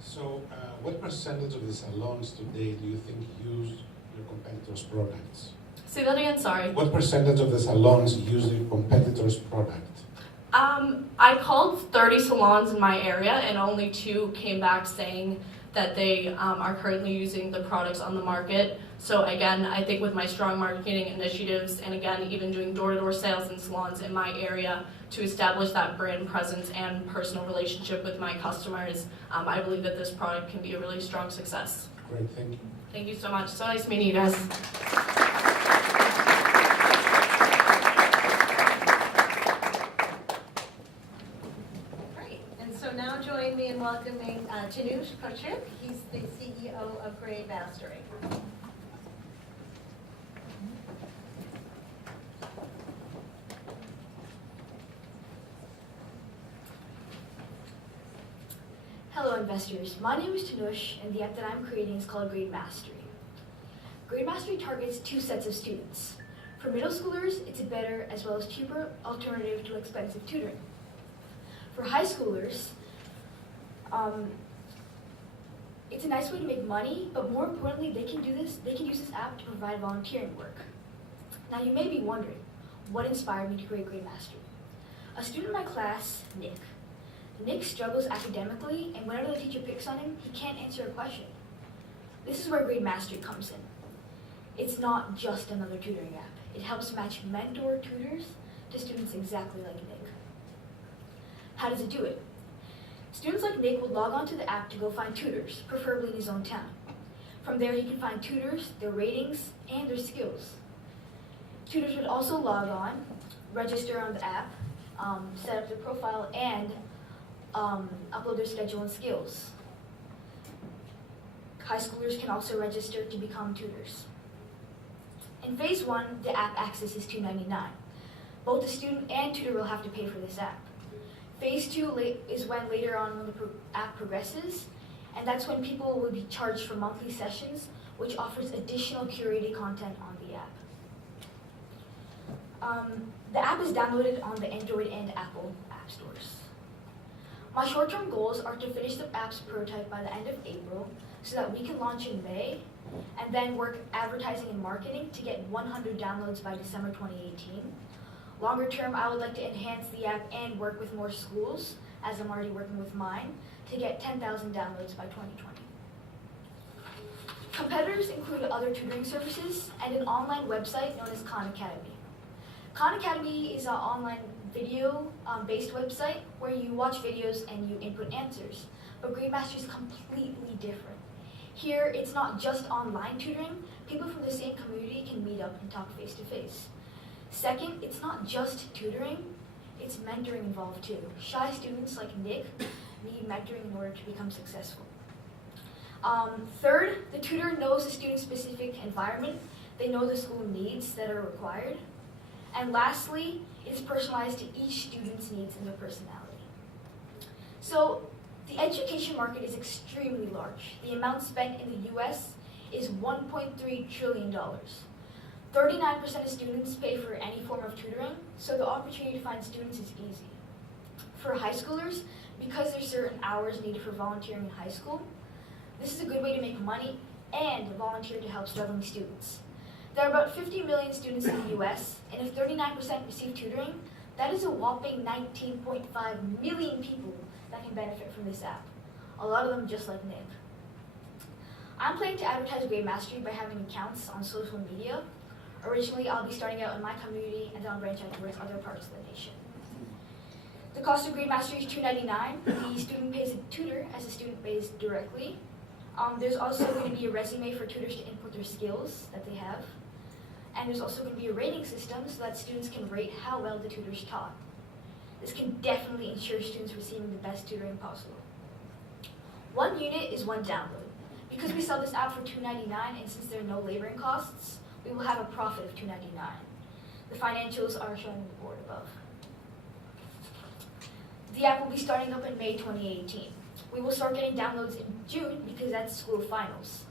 So, what percentage of the salons today do you think use your competitors' products? Say that again, sorry. What percentage of the salons use your competitors' product? I called 30 salons in my area, and only 2 came back saying that they are currently using the products on the market. So again, I think with my strong marketing initiatives, and again, even doing door-to-door sales in salons in my area to establish that brand presence and personal relationship with my customers, I believe that this product can be a really strong success. Great, thank you. Thank you so much. So nice meeting you guys. Now join me in welcoming Tanush. He's the CEO of Grade Mastery. Hello investors, my name is Tanush, and the app that I'm creating is called Grade Mastery. Grade Mastery targets 2 sets of students. For middle schoolers, it's a better as well as cheaper alternative to expensive tutoring. For high schoolers, it's a nice way to make money, but more importantly, they can use this app to provide volunteering work. Now you may be wondering, what inspired me to create Grade Mastery? A student in my class, Nick. Nick struggles academically, and whenever the teacher picks on him, he can't answer a question. This is where Grade Mastery comes in. It's not just another tutoring app. It helps match mentor tutors to students exactly like Nick. How does it do it? Students like Nick would log on to the app to go find tutors, preferably in his own town. From there, he can find tutors, their ratings, and their skills. Tutors would also log on, register on the app, set up their profile, and upload their schedule and skills. High schoolers can also register to become tutors. In phase 1, the app access is $2.99. Both the student and tutor will have to pay for this app. Phase 2 is when later on when the app progresses, and that's when people will be charged for monthly sessions, which offers additional curated content on the app. The app is downloaded on the Android and Apple app stores. My short-term goals are to finish the app's prototype by the end of April so that we can launch in May, and then work advertising and marketing to get 100 downloads by December 2018. Longer term, I would like to enhance the app and work with more schools, as I'm already working with mine, to get 10,000 downloads by 2020. Competitors include other tutoring services and an online website known as Khan Academy. Khan Academy is an online video-based website where you watch videos and you input answers, but Grade Mastery is completely different. Here, it's not just online tutoring. People from the same community can meet up and talk face to face. Second, it's not just tutoring, it's mentoring involved too. Shy students like Nick need mentoring in order to become successful. Third, the tutor knows the student-specific environment. They know the school needs that are required. And lastly, it's personalized to each student's needs and their personality. So, the education market is extremely large. The amount spent in the US is $1.3 trillion. 39% of students pay for any form of tutoring, so the opportunity to find students is easy. For high schoolers, because there's certain hours needed for volunteering in high school, this is a good way to make money and volunteer to help struggling students. There are about 50 million students in the US, and if 39% receive tutoring, that is a whopping 19.5 million people that can benefit from this app. A lot of them just like Nick. I'm planning to advertise Grade Mastery by having accounts on social media. Originally, I'll be starting out in my community and then I'll branch out towards other parts of the nation. The cost of Grade Mastery is $2.99. The student pays a tutor as the student pays directly. There's also going to be a resume for tutors to input their skills that they have. And there's also going to be a rating system so that students can rate how well the tutors taught. This can definitely ensure students receiving the best tutoring possible. 1 unit is 1 download. Because we sell this app for $2.99 and since there are no laboring costs, we will have a profit of $2.99. The financials are shown on the board above. The app will be starting up in May 2018. We will start getting downloads in June because that's school finals.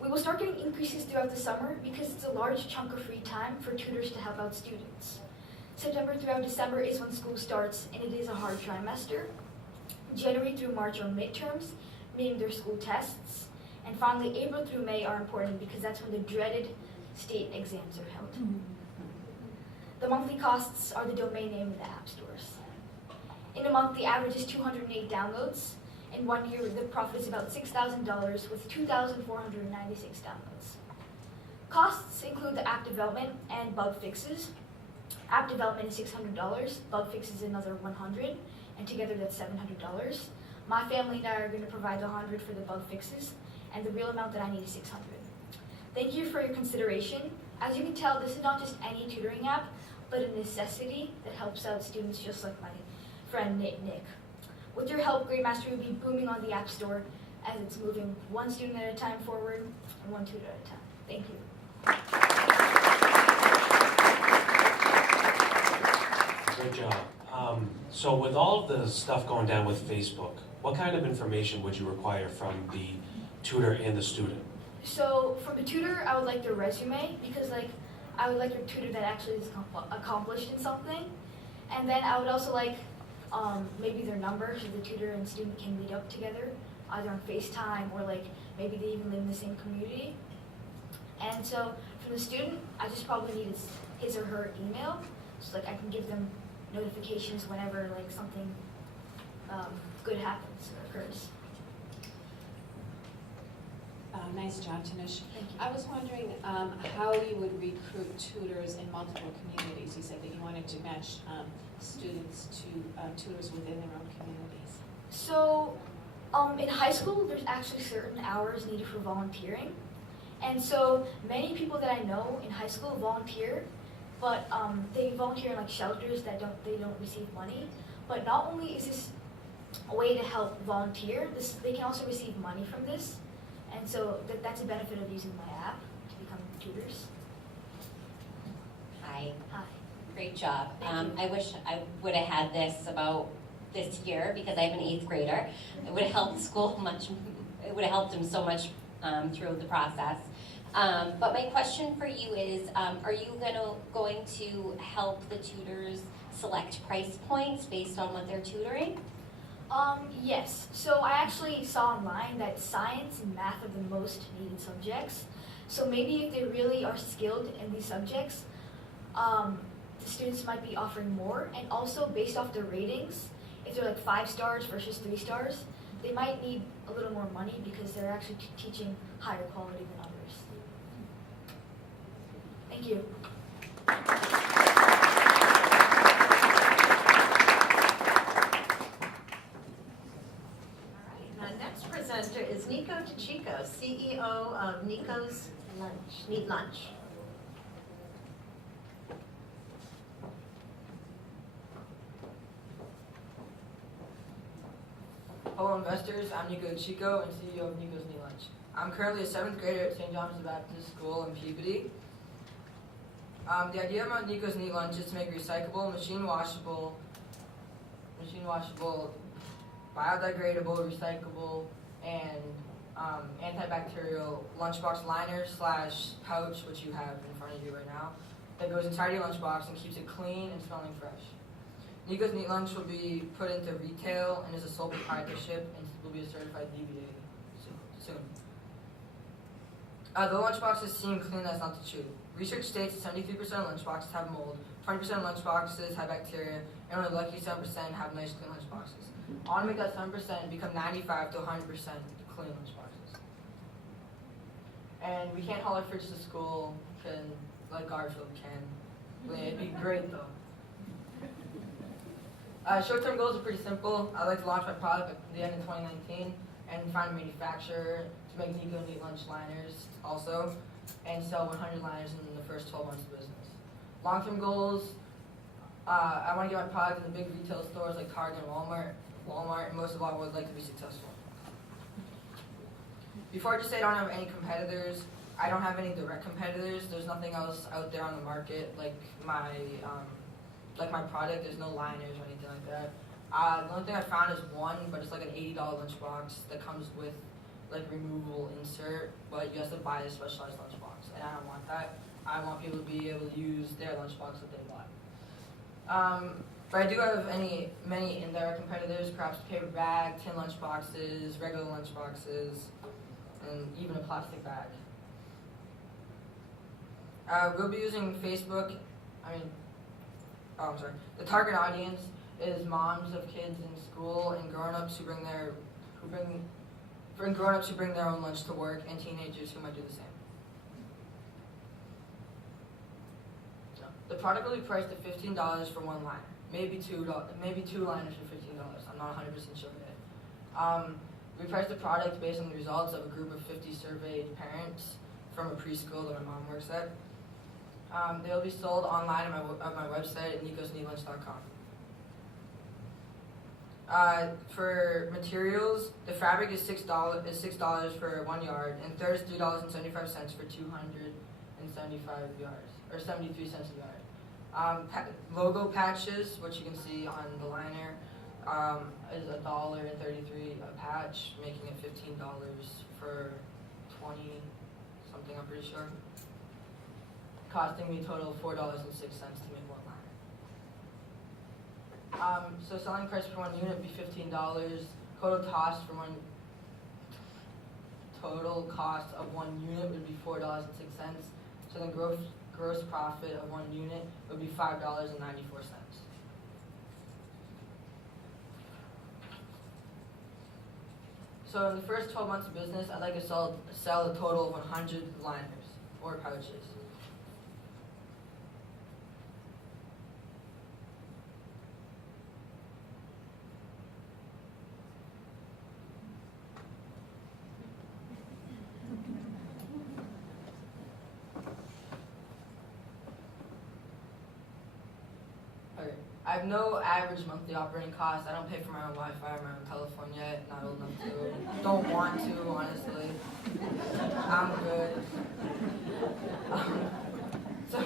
We will start getting increases throughout the summer because it's a large chunk of free time for tutors to help out students. September throughout December is when school starts and it is a hard trimester. January through March are midterms, meaning they're school tests. And finally, April through May are important because that's when the dreaded state exams are held. The monthly costs are the domain name in the app stores. In a month, the average is 208 downloads. In 1 year, the profit is about $6,000 with 2,496 downloads. Costs include the app development and bug fixes. App development is $600, bug fixes another $100, and together that's $700. My family and I are going to provide the $100 for the bug fixes, and the real amount that I need is $600. Thank you for your consideration. As you can tell, this is not just any tutoring app, but a necessity that helps out students just like my friend Nick. With your help, Grade Mastery will be booming on the App Store as it's moving 1 student at a time forward and 1 tutor at a time. Thank you. Great job. So with all of the stuff going down with Facebook, what kind of information would you require from the tutor and the student? So from the tutor, I would like their resume because I would like a tutor that actually is accomplished in something. And then I would also like maybe their number so the tutor and student can meet up together, either on FaceTime or maybe they even live in the same community. And so from the student, I just probably need his or her email, so I can give them notifications whenever something good happens or occurs. Nice job, Tanush. Thank you. I was wondering how you would recruit tutors in multiple communities. You said that you wanted to match students to tutors within their own communities. So in high school, there's actually certain hours needed for volunteering. And so many people that I know in high school volunteer, but they volunteer in shelters that they don't receive money. But not only is this a way to help volunteer, they can also receive money from this. And so that's a benefit of using my app to become tutors. Hi. Hi. Great job. Thank you. I wish I would have had this about this year because I have an 8th grader. It would have helped the school much. It would have helped him so much through the process. But my question for you is, are you going to help the tutors select price points based on what they're tutoring? Yes. So I actually saw online that science and math are the most needed subjects. So maybe if they really are skilled in these subjects, the students might be offering more. And also based off their ratings, if they're 5 stars versus 3 stars, they might need a little more money because they're actually teaching higher quality than others. Thank you. Our next presenter is Nicco DiChicco, of Nicco's Neat Lunch. Hello investors, I'm Nicco DiChicco and CEO of Nicco's Neat Lunch. I'm currently a 7th grader at St. John's the Baptist School in Peabody. The idea about Nicco's Neat Lunch is to make recyclable, machine washable, biodegradable, recyclable, and antibacterial lunchbox liner / pouch, which you have in front of you right now, that goes inside your lunchbox and keeps it clean and smelling fresh. Nicco's Neat Lunch will be put into retail and is a sole proprietorship and will be a certified DBA soon. The lunchboxes seem clean, that's not the truth. Research states that 73% of lunchboxes have mold, 20% of lunchboxes have bacteria, and only lucky 7% have nice clean lunchboxes. I want to make that 7% become 95 to 100% clean lunchboxes. And we can't haul our fridge to school like Garfield can. It'd be great though. Short-term goals are pretty simple. I'd like to launch my product at the end of 2019 and find a manufacturer to make Nicco Neat Lunch liners also, and sell 100 liners in the first 12 months of business. Long-term goals, I want to get my product in the big retail stores like Target and Walmart, and most of all, I would like to be successful. Before I just say I don't have any competitors, I don't have any direct competitors. There's nothing else out there on the market like my product. There's no liners or anything like that. The only thing I found is one, but it's like an $80 lunchbox that comes with like removable insert, but you have to buy a specialized lunchbox, and I don't want that. I want people to be able to use their lunchbox that they bought. But I do have many indirect competitors, perhaps paper bag, tin lunchboxes, regular lunchboxes, and even a plastic bag. We'll be using Facebook. The target audience is moms of kids in school and grown-ups who bring their own lunch to work, and teenagers who might do the same. The product will be priced at $15 for one liner, maybe two liners for $15. I'm not 100% sure yet. We priced the product based on the results of a group of 50 surveyed parents from a preschool that my mom works at. They'll be sold online at my website at niccosneatlunch.com. For materials, the fabric is $6 for 1 yard, and thread is $3.75 for 275 yards, or 73 cents a yard. Logo patches, which you can see on the liner, is $1.33 a patch, making it $15 for 20 something, I'm pretty sure. Costing me a total of $4.06 to make one liner. So selling price for one unit would be $15. Total cost of one unit would be $4.06. So then gross profit of one unit would be $5.94. So in the first 12 months of business, I'd like to sell a total of 100 liners or pouches. I have no average monthly operating costs. I don't pay for my own Wi-Fi or my own telephone yet. Not old enough to. Don't want to, honestly. I'm good. So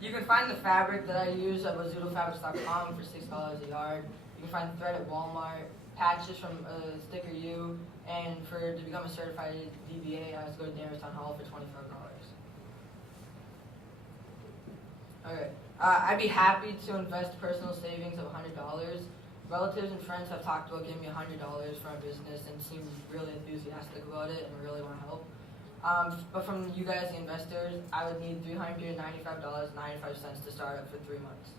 you can find the fabric that I use at wazoodofabrics.com for $6 a yard. You can find thread at Walmart, patches from Sticker U, and to become a certified DBA, I have to go to Dannerstown Hall for $25. Okay. I'd be happy to invest personal savings of $100. Relatives and friends have talked about giving me $100 for my business and seem really enthusiastic about it and really want to help. But from you guys, the investors, I would need $395.95 to start up for 3 months.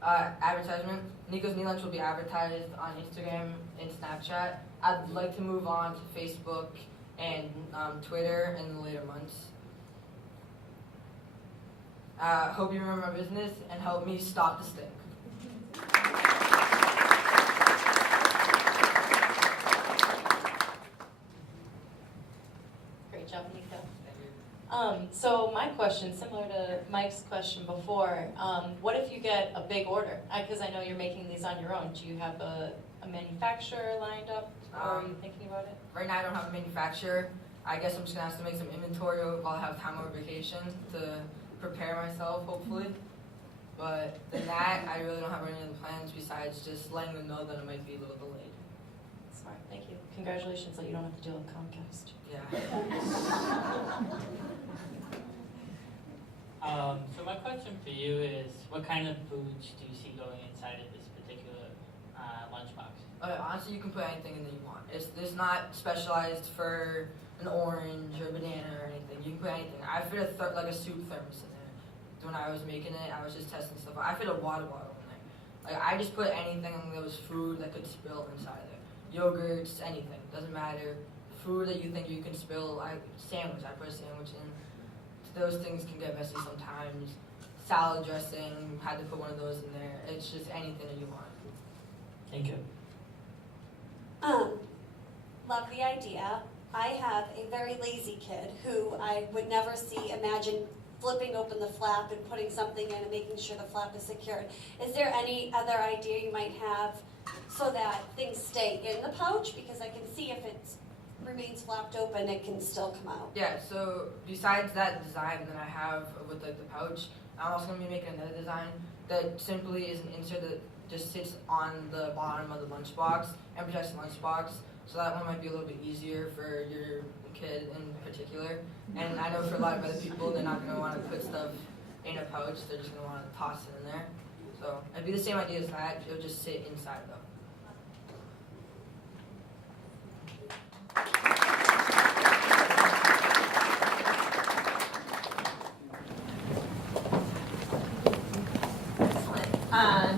Advertisement. Nicco's Neat Lunch will be advertised on Instagram and Snapchat. I'd like to move on to Facebook and Twitter in the later months. Hope you remember my business and help me stop the stink. Great job, Nicco. So my question, similar to Mike's question before, what if you get a big order? Because I know you're making these on your own. Do you have a manufacturer lined up, or are you thinking about it? Right now I don't have a manufacturer. I guess I'm just gonna have to make some inventory while I have time over vacation to prepare myself, hopefully. But than that, I really don't have any other plans besides just letting them know that it might be a little delayed. Smart, thank you. Congratulations that you don't have to deal with Comcast. Yeah. So my question for you is, what kind of foods do you see going inside of this particular lunchbox? Honestly, you can put anything in that you want. It's not specialized for an orange or banana or anything. You can put anything. I fit like a soup thermos in there. When I was making it, I was just testing stuff. I fit a water bottle in there. Like I just put anything that was food that could spill inside there. Yogurts, anything. Doesn't matter. Food that you think you can spill. Sandwich. I put a sandwich in. Those things can get messy sometimes. Salad dressing. Had to put one of those in there. It's just anything that you want. Thank you. Love the idea. I have a very lazy kid who I would never imagine flipping open the flap and putting something in and making sure the flap is secured. Is there any other idea you might have so that things stay in the pouch? Because I can see if it remains flapped open, it can still come out. Yeah, so besides that design that I have with like the pouch, I'm also going to be making another design that simply is an insert that just sits on the bottom of the lunchbox and protects the lunchbox. So that one might be a little bit easier for your kid in particular. And I know for a lot of other people, they're not going to want to put stuff in a pouch. They're just going to want to toss it in there. So it'd be the same idea as that. It'll just sit inside though.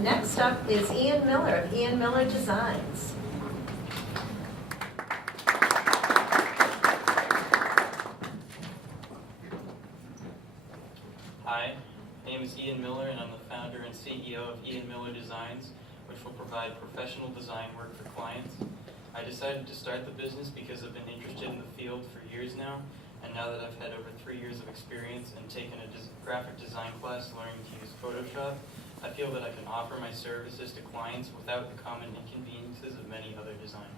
Next up is Ian Miller of Ian Miller Designs. Hi, my name is Ian Miller and I'm the founder and CEO of Ian Miller Designs, which will provide professional design work for clients. I decided to start the business because I've been interested in the field for years now, and now that I've had over 3 years of experience and taken a graphic design class learning to use Photoshop, I feel that I can offer my services to clients without the common inconveniences of many other designers.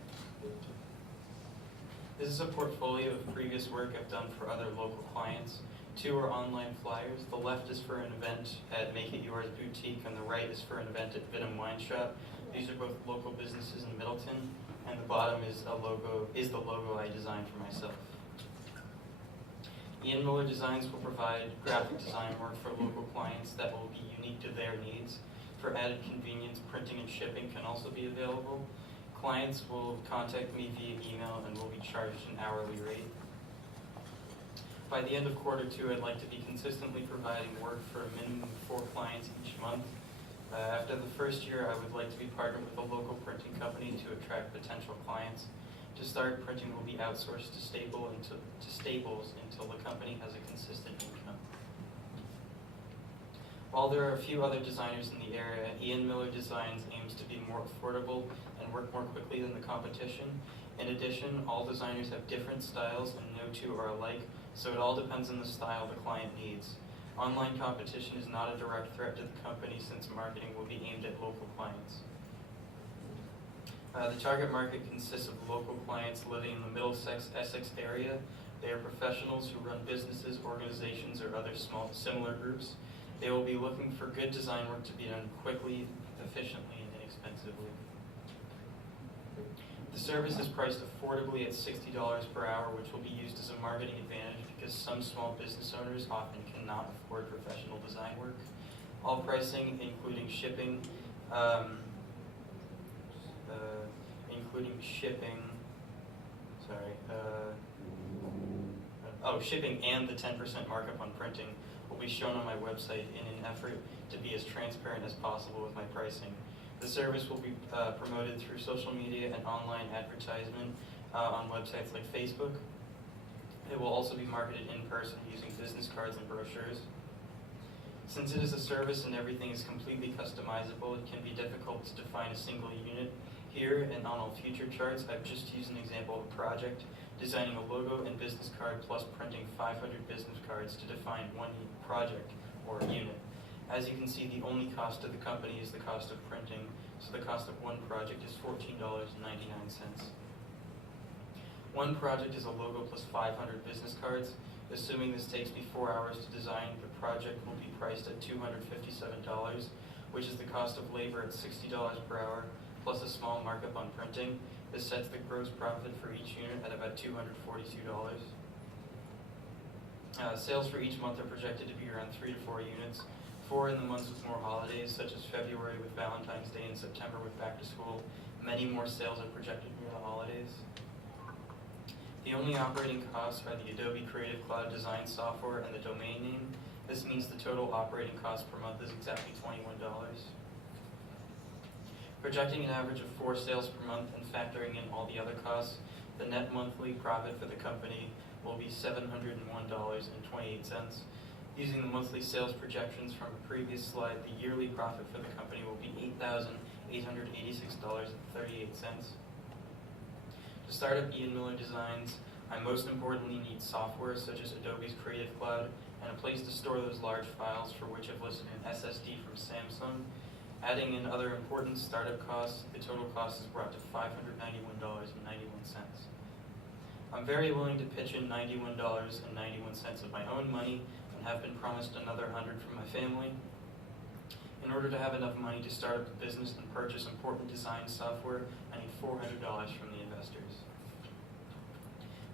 This is a portfolio of previous work I've done for other local clients. 2 are online flyers. The left is for an event at Make It Yours Boutique, and the right is for an event at Vidham Wine Shop. These are both local businesses in Middleton, and the bottom is the logo I designed for myself. Ian Miller Designs will provide graphic design work for local clients that will be unique to their needs. For added convenience, printing and shipping can also be available. Clients will contact me via email and will be charged an hourly rate. By the end of Q2, I'd like to be consistently providing work for a minimum of 4 clients each month. After the first year, I would like to be partnered with a local printing company to attract potential clients. To start, printing will be outsourced to Staples until the company has a consistent income. While there are a few other designers in the area, Ian Miller Designs aims to be more affordable and work more quickly than the competition. In addition, all designers have different styles and no 2 are alike, so it all depends on the style the client needs. Online competition is not a direct threat to the company since marketing will be aimed at local clients. The target market consists of local clients living in the Middlesex, Essex area. They are professionals who run businesses, organizations, or other small similar groups. They will be looking for good design work to be done quickly, efficiently, and inexpensively. The service is priced affordably at $60 per hour, which will be used as a marketing advantage because some small business owners often cannot afford professional design work. All pricing, including shipping, shipping and the 10% markup on printing will be shown on my website in an effort to be as transparent as possible with my pricing. The service will be promoted through social media and online advertisement on websites like Facebook. It will also be marketed in person using business cards and brochures. Since it is a service and everything is completely customizable, it can be difficult to define a single unit. Here and on all future charts, I've just used an example of a project designing a logo and business card plus printing 500 business cards to define one project or unit. As you can see, the only cost to the company is the cost of printing, so the cost of one project is $14.99. One project is a logo plus 500 business cards. Assuming this takes me 4 hours to design, the project will be priced at $257, which is the cost of labor at $60 per hour, plus a small markup on printing. This sets the gross profit for each unit at about $242. Sales for each month are projected to be around 3 to 4 units. 4 in the months with more holidays, such as February with Valentine's Day and September with back to school. Many more sales are projected near the holidays. The only operating costs are the Adobe Creative Cloud design software and the domain name. This means the total operating cost per month is exactly $21. Projecting an average of 4 sales per month and factoring in all the other costs, the net monthly profit for the company will be $701.28. Using the monthly sales projections from a previous slide, the yearly profit for the company will be $8,886.38. To start up Ian Miller Designs, I most importantly need software such as Adobe's Creative Cloud and a place to store those large files, for which I've listed an SSD from Samsung. Adding in other important startup costs, the total cost is brought to $591.91. I'm very willing to pitch in $91.91 of my own money and have been promised another $100 from my family. In order to have enough money to start up the business and purchase important design software, I need $400 from the investors.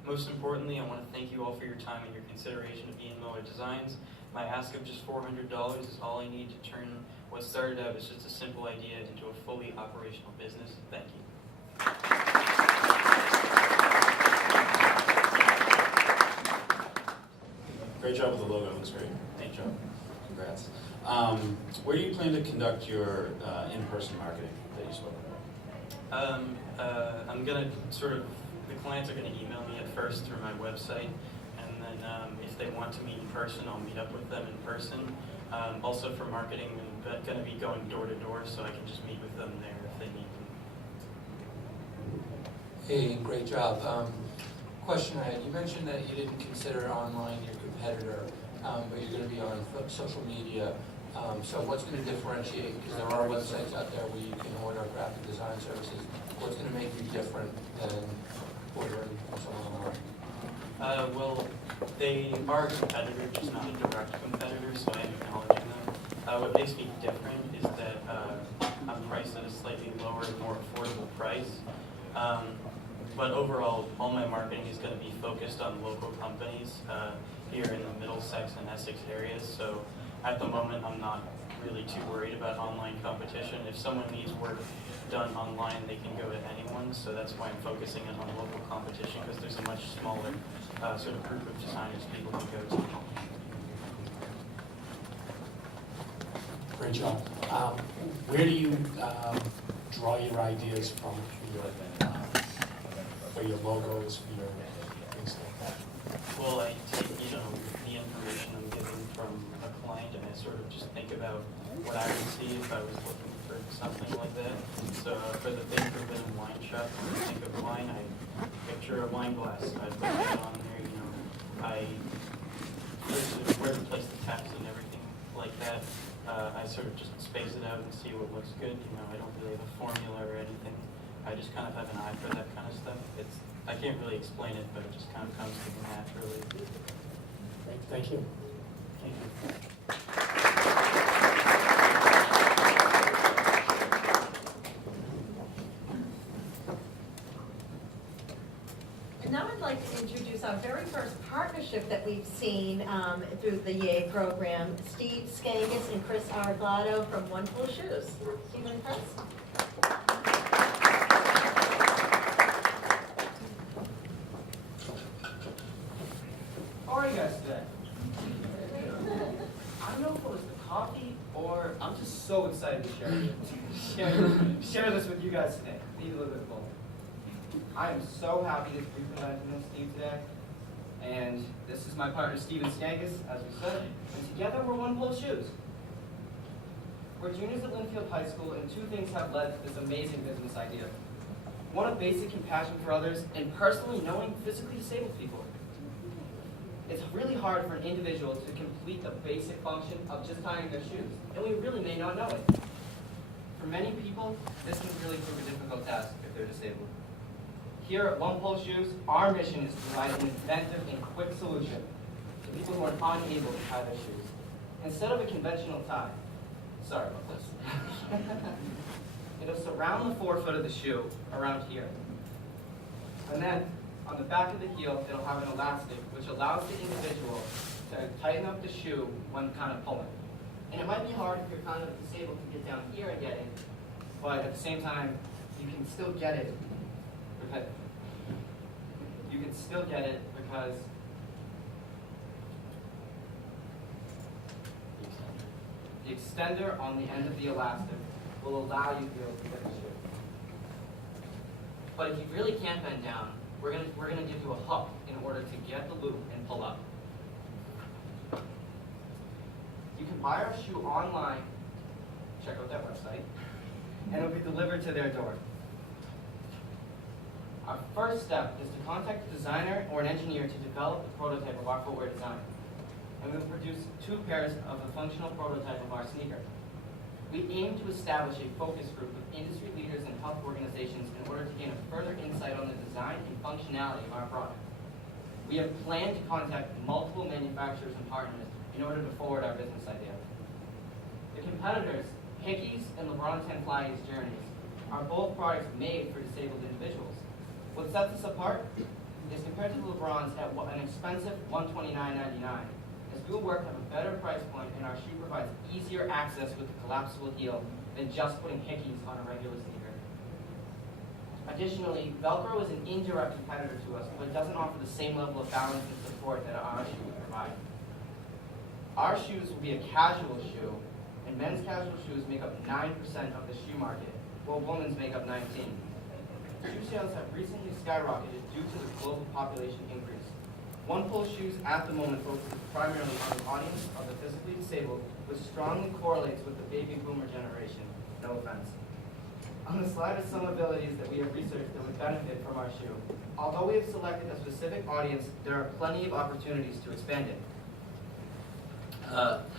Most importantly, I want to thank you all for your time and your consideration of Ian Miller Designs. My ask of just $400 is all I need to turn what started out as just a simple idea into a fully operational business. Thank you. Great job with the logo, it looks great. Great job. Congrats. Where do you plan to conduct your in-person marketing that you spoke about? I'm going to the clients are going to email me at first through my website, and then if they want to meet in person, I'll meet up with them in person. Also for marketing, I'm going to be going door to door, so I can just meet with them there if they need Hey, me. great job. Question I had, you mentioned that you didn't consider online your competitor, but you're going to be on social media. So what's going to differentiate, because there are websites out there where you can order graphic design services, what's going to make you different than ordering from someone online? Well, they are a competitor, just not a direct competitor, so I am acknowledging them. What makes me different is that I'm priced at a slightly lower, more affordable price. But overall, all my marketing is going to be focused on local companies here in the Middlesex and Essex areas. So at the moment, I'm not really too worried about online competition. If someone needs work done online, they can go to anyone. So that's why I'm focusing in on local competition, because there's a much smaller sort of group of designers people can go to. Great job. Where do you draw your ideas from for your logos, for your things like that? Well, I take, the information I'm given from a client, and I sort of just think about what I would see if I was looking for something like that. So for the Bettencourt wine shop, when I think of wine, I picture a wine glass. I put that on there, I where to place the taps and everything like that. I sort of just space it out and see what looks good. I don't really have a formula or anything. I just kind of have an eye for that kind of stuff. I can't really explain it, but it just kind of comes to me naturally. Great, thank you. Thank you. And now I'd like to introduce our very first partnership that we've seen through the Y.E.A program, Steve Scangas and Chris Areglado from One Full Shoes. Steve and Chris? How are you guys today? I don't know if it was the coffee or I'm just so excited to share this with you guys today. Maybe a little bit of both. I am so happy to be presenting this to you today. And this is my partner Steven Scangas, as we said, and together we're One Full Shoes. We're juniors at Linfield High School, and two things have led to this amazing business idea. one of basic compassion for others, and personally knowing physically disabled people. It's really hard for an individual to complete the basic function of just tying their shoes, and we really may not know it. For many people, this can really prove a difficult task if they're disabled. Here at One Pole Shoes, our mission is to provide an inventive and quick solution to people who are unable to tie their shoes. Instead of a conventional tie, sorry about this, it'll surround the forefoot of the shoe around here. And then, on the back of the heel, it'll have an elastic, which allows the individual to tighten up the shoe when kind of pulling. And it might be hard if you're kind of disabled to get down here and get it, but at the same time, you can still get it because the extender on the end of the elastic will allow you to be able to get the shoe. But if you really can't bend down, we're gonna give you a hook in order to get the loop and pull up. You can buy our shoe online, check out that website, and it'll be delivered to their door. Our first step is to contact a designer or an engineer to develop the prototype of our footwear design. And we will produce 2 pairs of a functional prototype of our sneaker. We aim to establish a focus group of industry leaders and health organizations in order to gain a further insight on the design and functionality of our product. We have planned to contact multiple manufacturers and partners in order to forward our business idea. The competitors, Hickeys and LeBron 10 Fly's Journeys, are both products made for disabled individuals. What sets us apart is compared to the LeBrons at an expensive $129.99. As we will work at a better price point, and our shoe provides easier access with the collapsible heel than just putting Hickeys on a regular sneaker. Additionally, Velcro is an indirect competitor to us, but doesn't offer the same level of balance and support that our shoe would provide. Our shoes will be a casual shoe, and men's casual shoes make up 9% of the shoe market, while women's make up 19%. Shoe sales have recently skyrocketed due to the global population increase. One Pole Shoes at the moment focuses primarily on the audience of the physically disabled, which strongly correlates with the baby boomer generation. No offense. On the slide are some abilities that we have researched that would benefit from our shoe. Although we have selected a specific audience, there are plenty of opportunities to expand it.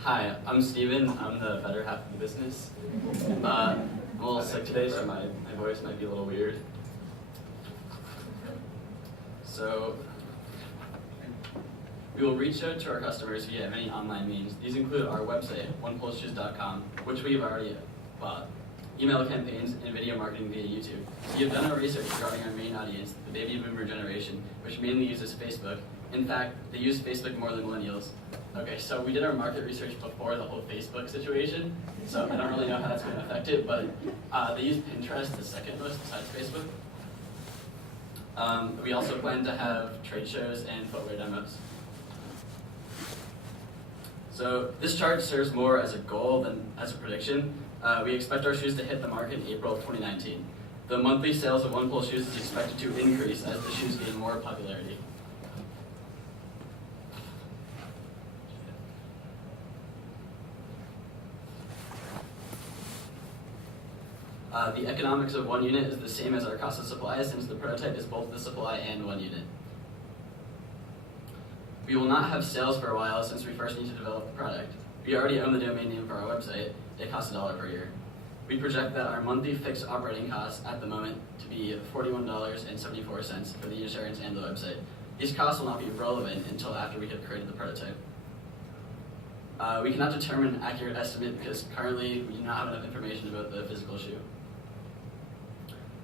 Hi, I'm Steven. I'm the better half of the business. I'm a little sick today, so my voice might be a little weird. So, we will reach out to our customers via many online means. These include our website, onepoleshoes.com, which we've already bought, email campaigns, and video marketing via YouTube. We have done our research regarding our main audience, the baby boomer generation, which mainly uses Facebook. In fact, they use Facebook more than millennials. Okay, so we did our market research before the whole Facebook situation, so I don't really know how that's going to affect it, but they use Pinterest the second most besides Facebook. We also plan to have trade shows and footwear demos. So this chart serves more as a goal than as a prediction. We expect our shoes to hit the market in April of 2019. The monthly sales of One Pole Shoes is expected to increase as the shoes gain more popularity. The economics of one unit is the same as our cost of supply, since the prototype is both the supply and one unit. We will not have sales for a while since we first need to develop the product. We already own the domain name for our website. It costs $1 per year. We project that our monthly fixed operating costs at the moment to be $41.74 for the insurance and the website. These costs will not be relevant until after we have created the prototype. We cannot determine an accurate estimate because currently we do not have enough information about the physical shoe.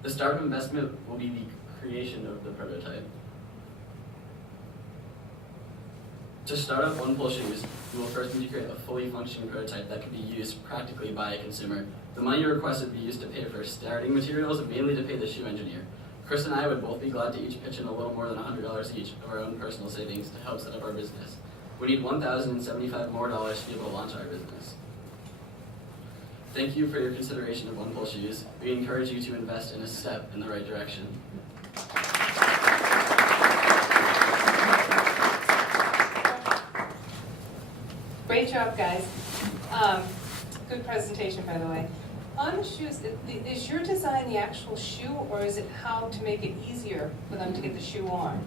The start of investment will be the creation of the prototype. To start up One Pole Shoes, we will first need to create a fully functioning prototype that can be used practically by a consumer. The money requested would be used to pay for starting materials and mainly to pay the shoe engineer. Chris and I would both be glad to each pitch in a little more than $100 each of our own personal savings to help set up our business. We need $1,075 more to be able to launch our business. Thank you for your consideration of One Pole Shoes. We encourage you to invest in a step in the right direction. Great job, guys. Good presentation, by the way. On the shoes, is your design the actual shoe, or is it how to make it easier for them to get the shoe on?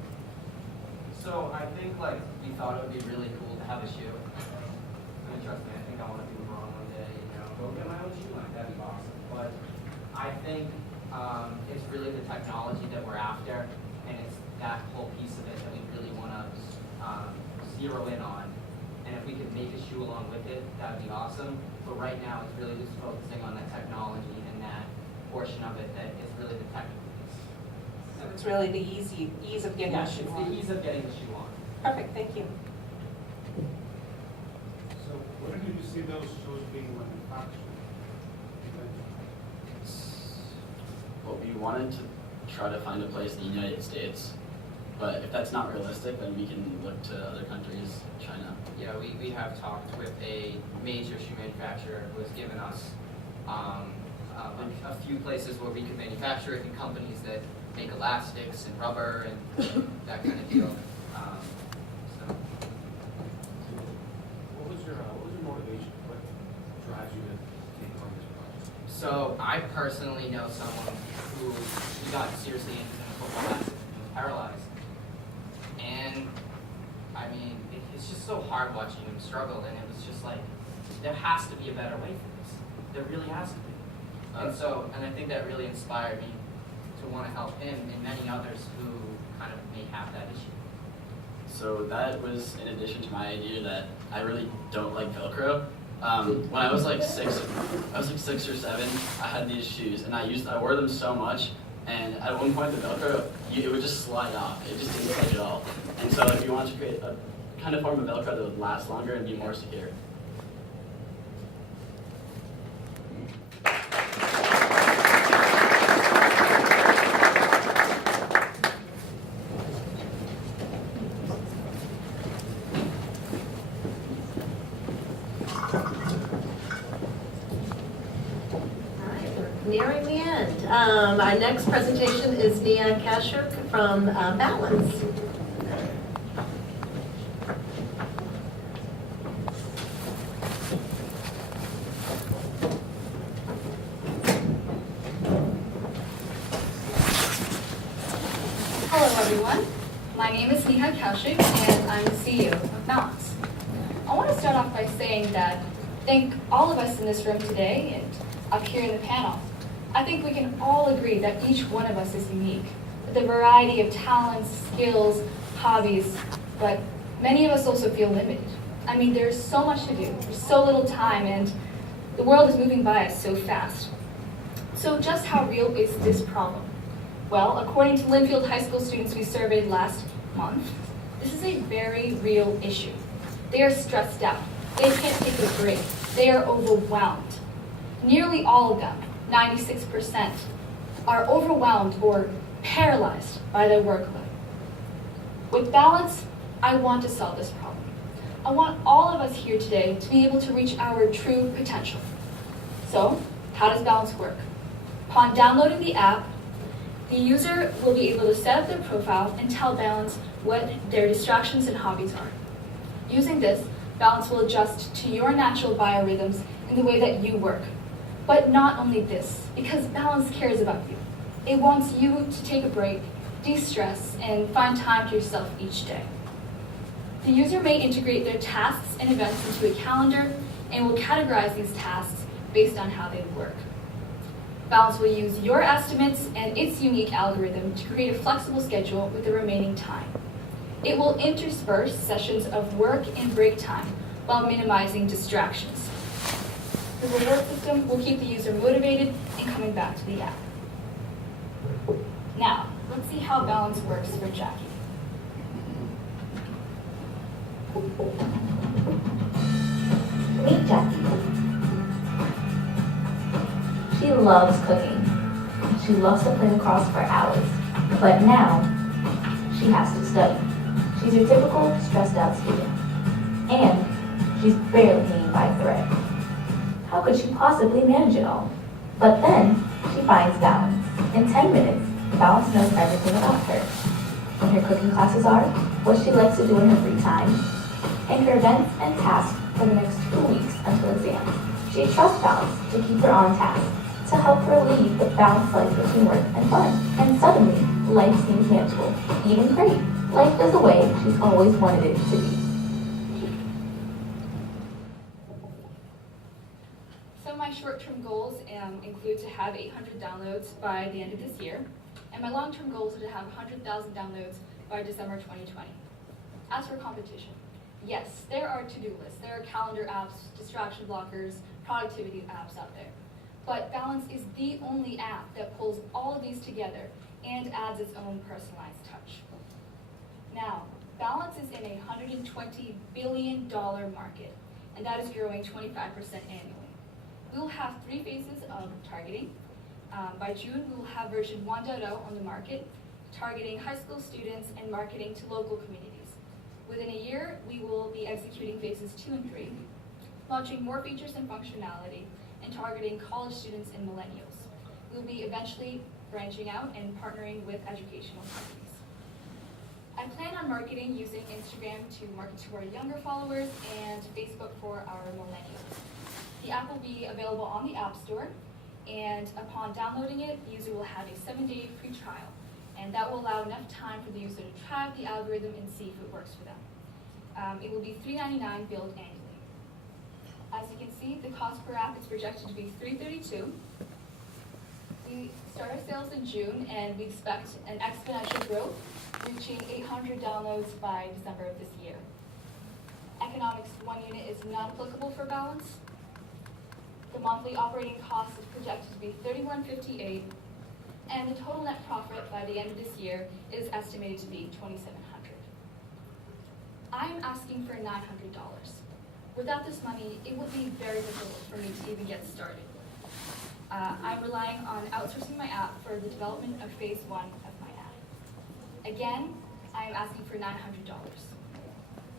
So I think like we thought it would be really cool to have a shoe. I mean, trust me, I think I want to do wrong one day, go get my own shoe line, that'd be awesome. But I think it's really the technology that we're after, and it's that whole piece of it that we really want to zero in on. And if we could make a shoe along with it, that'd be awesome. But right now, it's really just focusing on that technology and that portion of it that is really the technical piece. So it's really the ease of getting Yeah, the shoe it's on. the ease of getting the shoe on. Perfect, thank you. So where do you see those shoes being manufactured? Well, we wanted to try to find a place in the United States, but if that's not realistic, then we can look to other countries, China. Yeah, we have talked with a major shoe manufacturer who has given us a few places where we could manufacture it, and companies that make elastics and rubber and that kind of deal. What was your motivation? What drives you to take on this project? So I personally know someone who he got seriously into a football accident and was paralyzed. And I mean, it's just so hard watching him struggle, and it was just like, there has to be a better way for this. There really has to be. And I think that really inspired me to want to help him and many others who kind of may have that issue. So that was in addition to my idea that I really don't like Velcro. When I was like 6 or 7, I had these shoes, and I wore them so much, and at one point the Velcro, it would just slide off. It just didn't like it all. And so if you want to create a kind of form of Velcro that would last longer and be more secure. Nearing the end. Our next presentation is Niha Kaushik from Balance. Hello everyone, my name is Niha Kaushik and I'm the CEO of Balance. I want to start off by saying that I think all of us in this room today and up here in the panel, I think we can all agree that each one of us is unique. The variety of talents, skills, hobbies, but many of us also feel limited. I mean, there's so much to do, there's so little time, and the world is moving by us so fast. So just how real is this problem? Well, according to Linfield High School students we surveyed last month, this is a very real issue. They are stressed out. They can't take a break. They are overwhelmed. Nearly all of them, 96%, are overwhelmed or paralyzed by their workload. With Balance, I want to solve this problem. I want all of us here today to be able to reach our true potential. So, how does Balance work? Upon downloading the app, the user will be able to set up their profile and tell Balance what their distractions and hobbies are. Using this, Balance will adjust to your natural biorhythms in the way that you work. But not only this, because Balance cares about you. It wants you to take a break, de-stress, and find time to yourself each day. The user may integrate their tasks and events into a calendar and will categorize these tasks based on how they work. Balance will use your estimates and its unique algorithm to create a flexible schedule with the remaining time. It will intersperse sessions of work and break time while minimizing distractions. The reward system will keep the user motivated and coming back to the app. Now, let's see how Balance works for Jackie. Meet Jackie. She loves cooking. She loves to play lacrosse for hours. But now, she has to study. She's your typical stressed out student. And she's barely hanging by a thread. How could she possibly manage it all? But then, she finds Balance. In 10 minutes, Balance knows everything about her. When her cooking classes are, what she likes to do in her free time, and her events and tasks for the next 2 weeks until exams. She trusts Balance to keep her on task, to help her lead the balanced life between work and fun. And suddenly, life seems manageable, even great. Life is the way she's always wanted it to be. So my short-term goals include to have 800 downloads by the end of this year, and my long-term goals are to have 100,000 downloads by December 2020. As for competition, yes, there are to-do lists, there are calendar apps, distraction blockers, productivity apps out there. But Balance is the only app that pulls all of these together and adds its own personalized touch. Now, Balance is in a $120 billion market, and that is growing 25% annually. We will have 3 phases of targeting. By June, we will have version 1.0 on the market, targeting high school students and marketing to local communities. Within a year, we will be executing phases 2 and 3, launching more features and functionality, and targeting college students and millennials. We will be eventually branching out and partnering with educational companies. I plan on marketing using Instagram to market to our younger followers and Facebook for our millennials. The app will be available on the App Store, and upon downloading it, the user will have a 7-day free trial, and that will allow enough time for the user to try out the algorithm and see if it works for them. It will be $3.99 billed annually. As you can see, the cost per app is projected to be $332. We start our sales in June, and we expect an exponential growth, reaching 800 downloads by December of this year. Economics 1 unit is not applicable for Balance. The monthly operating cost is projected to be $31.58, and the total net profit by the end of this year is estimated to be $2,700. I am asking for $900. Without this money, it would be very difficult for me to even get started. I'm relying on outsourcing my app for the development of phase 1 of my app. Again, I am asking for $900.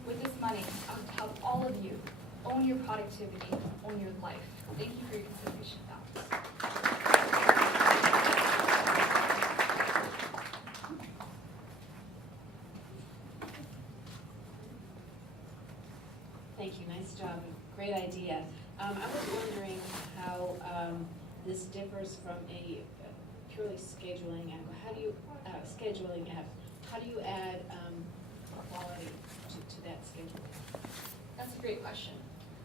With this money, I would help all of you own your productivity, own your life. Thank you for your consideration, Balance. Thank you, nice job, great idea. I was wondering how this differs from a purely scheduling app. How do you, how do you add quality to that schedule? That's a great question.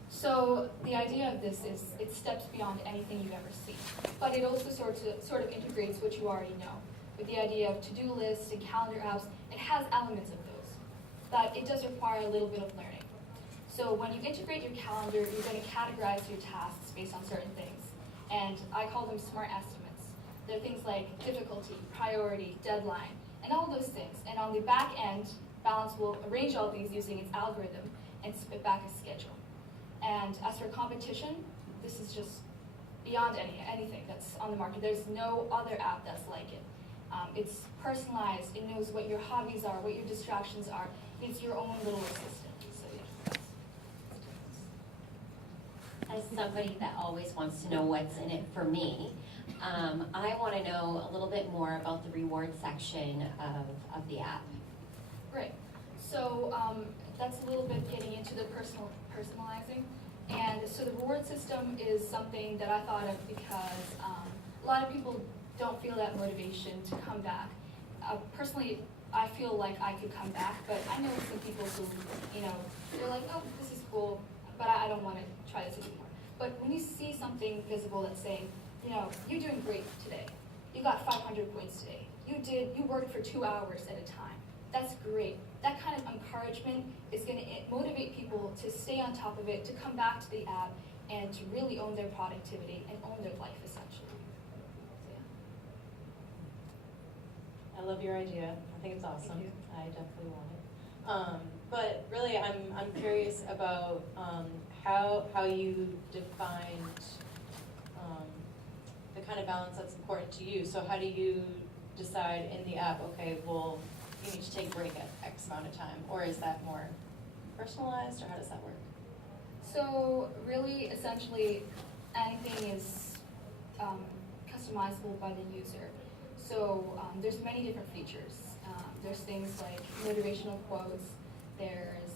So the idea of this is it steps beyond anything you've ever seen, but it also sort of integrates what you already know. With the idea of to-do lists and calendar apps, it has elements of those, but it does require a little bit of learning. So when you integrate your calendar, you're going to categorize your tasks based on certain things, and I call them smart estimates. They're things like difficulty, priority, deadline, and all those things. And on the back end, Balance will arrange all these using its algorithm and spit back a schedule. And as for competition, this is just beyond anything that's on the market. There's no other app that's like it. It's personalized. It knows what your hobbies are, what your distractions are. It's your own little assistant. So yeah. As somebody that always wants to know what's in it for me, I want to know a little bit more about the reward section of the app. Right. So that's a little bit getting into the personalizing. And so the reward system is something that I thought of because a lot of people don't feel that motivation to come back. Personally, I feel like I could come back, but I know some people who, they're like, oh, this is cool, but I don't want to try this anymore. But when you see something visible that's saying, you're doing great today. You got 500 points today. You worked for 2 hours at a time. That's great. That kind of encouragement is going to motivate people to stay on top of it, to come back to the app, and to really own their productivity and own their life, essentially. So, yeah. I love your idea. I think it's awesome. I definitely want it. But really, I'm curious about how you defined the kind of balance that's important to you. So how do you decide in the app, okay, well, you need to take a break at X amount of time, or is that more personalized, or how does that work? So really, essentially, anything is customizable by the user. So there's many different features. There's things like motivational quotes. There's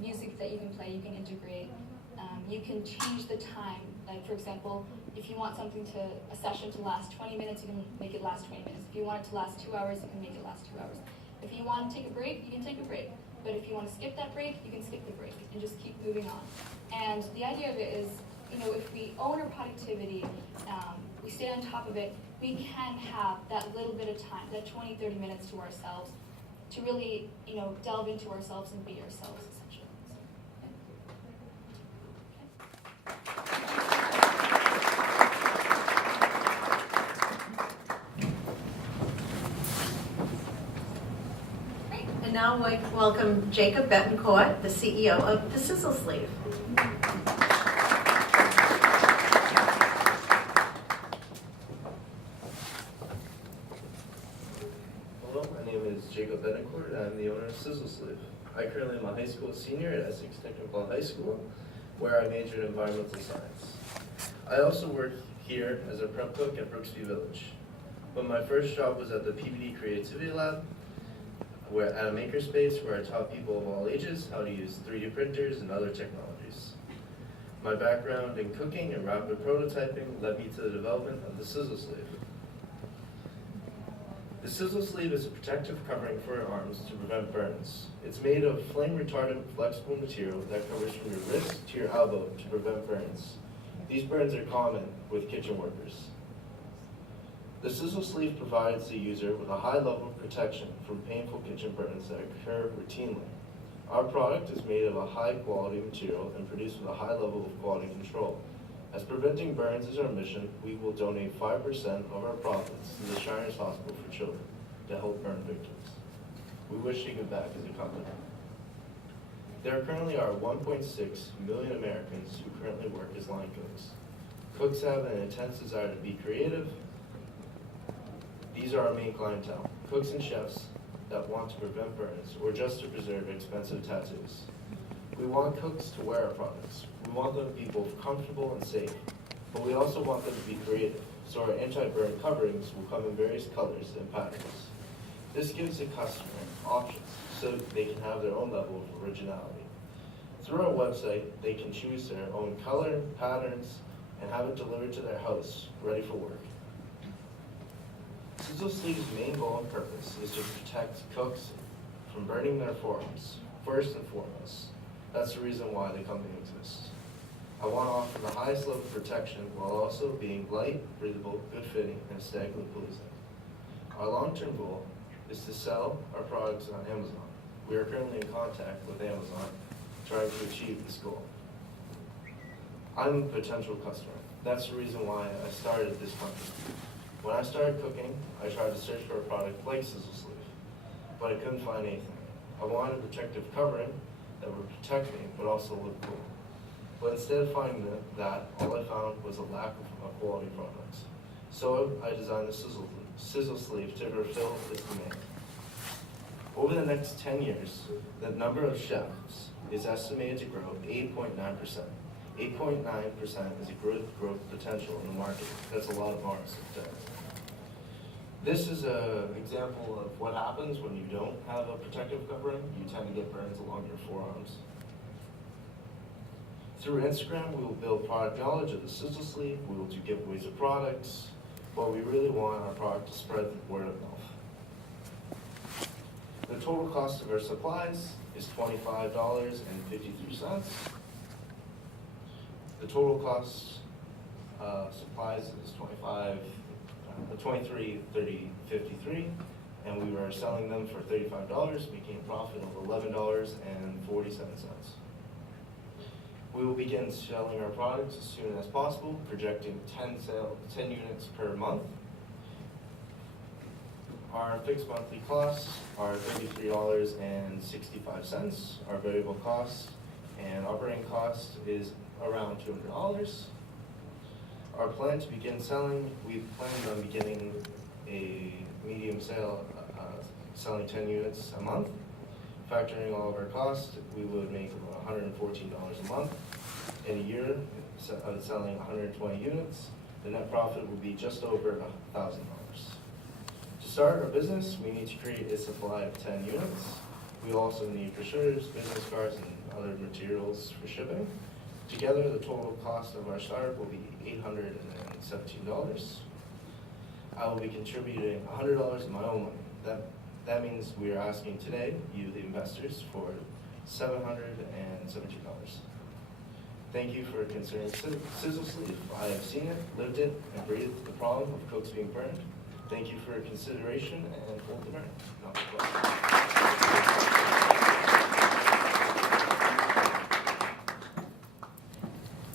music that you can play, you can integrate. You can change the time. Like for example, if you want a session to last 20 minutes, you can make it last 20 minutes. If you want it to last 2 hours, you can make it last 2 hours. If you want to take a break, you can take a break. But if you want to skip that break, you can skip the break and just keep moving on. And the idea of it is, if we own our productivity, we stay on top of it, we can have that little bit of time, that 20, 30 minutes to ourselves, to really, delve into ourselves and be ourselves, essentially. And now we welcome Jacob Bettencourt, the CEO of the Sizzle Sleeve. Hello, my name is Jacob Bettencourt, and I'm the owner of Sizzle Sleeve. I currently am a high school senior at Essex Technical High School, where I majored in environmental science. I also work here as a prep cook at Brooksby Village. But my first job was at the PBD Creativity Lab, at a makerspace where I taught people of all ages how to use 3D printers and other technologies. My background in cooking and rapid prototyping led me to the development of the Sizzle Sleeve. The Sizzle Sleeve is a protective covering for your arms to prevent burns. It's made of flame-retardant flexible material that covers from your wrist to your elbow to prevent burns. These burns are common with kitchen workers. The Sizzle Sleeve provides the user with a high level of protection from painful kitchen burns that occur routinely. Our product is made of a high quality material and produced with a high level of quality control. As preventing burns is our mission, we will donate 5% of our profits to the Shriners Hospital for Children to help burn victims. We wish to give back as a company. There currently are 1.6 million Americans who currently work as line cooks. Cooks have an intense desire to be creative. These are our main clientele, cooks and chefs that want to prevent burns or just to preserve expensive tattoos. We want cooks to wear our products. We want them to be both comfortable and safe, but we also want them to be creative, so our anti-burn coverings will come in various colors and patterns. This gives the customer options so they can have their own level of originality. Through our website, they can choose their own color, patterns, and have it delivered to their house, ready for work. Sizzle Sleeve's main goal and purpose is to protect cooks from burning their forearms, first and foremost. That's the reason why the company exists. I want to offer the highest level of protection while also being light, breathable, good fitting, and aesthetically pleasing. Our long-term goal is to sell our products on Amazon. We are currently in contact with Amazon trying to achieve this goal. I'm a potential customer. That's the reason why I started this company. When I started cooking, I tried to search for a product like Sizzle Sleeve, but I couldn't find anything. I wanted a protective covering that would protect me, but also look cool. But instead of finding that, all I found was a lack of quality products. So I designed the Sizzle Sleeve to fulfill this demand. Over the next 10 years, the number of chefs is estimated to grow 8.9%. 8.9% is a growth potential in the market. That's a lot of bars today. This is an example of what happens when you don't have a protective covering. You tend to get burns along your forearms. Through Instagram, we will build product knowledge of the Sizzle Sleeve. We will do giveaways of products, but we really want our product to spread the word of mouth. The total cost of our supplies is $25.53. The total cost supplies is $23.53, and we were selling them for $35, making a profit of $11.47. We will begin selling our products as soon as possible, projecting 10 units per month. Our fixed monthly costs are $33.65. Our variable costs and operating cost is around $200. Our plan to begin selling, we planned on beginning a medium sale, selling 10 units a month. Factoring all of our costs, we would make about $114 a month. In a year, selling 120 units, the net profit will be just over $1,000. To start our business, we need to create a supply of 10 units. We also need brochures, business cards, and other materials for shipping. Together, the total cost of our startup will be $817. I will be contributing $100 of my own money. That means we are asking today, you the investors, for $717. Thank you for considering Sizzle Sleeve. I have seen it, lived it, and breathed the problem of Cokes being burned. Thank you for your consideration and hold the burn.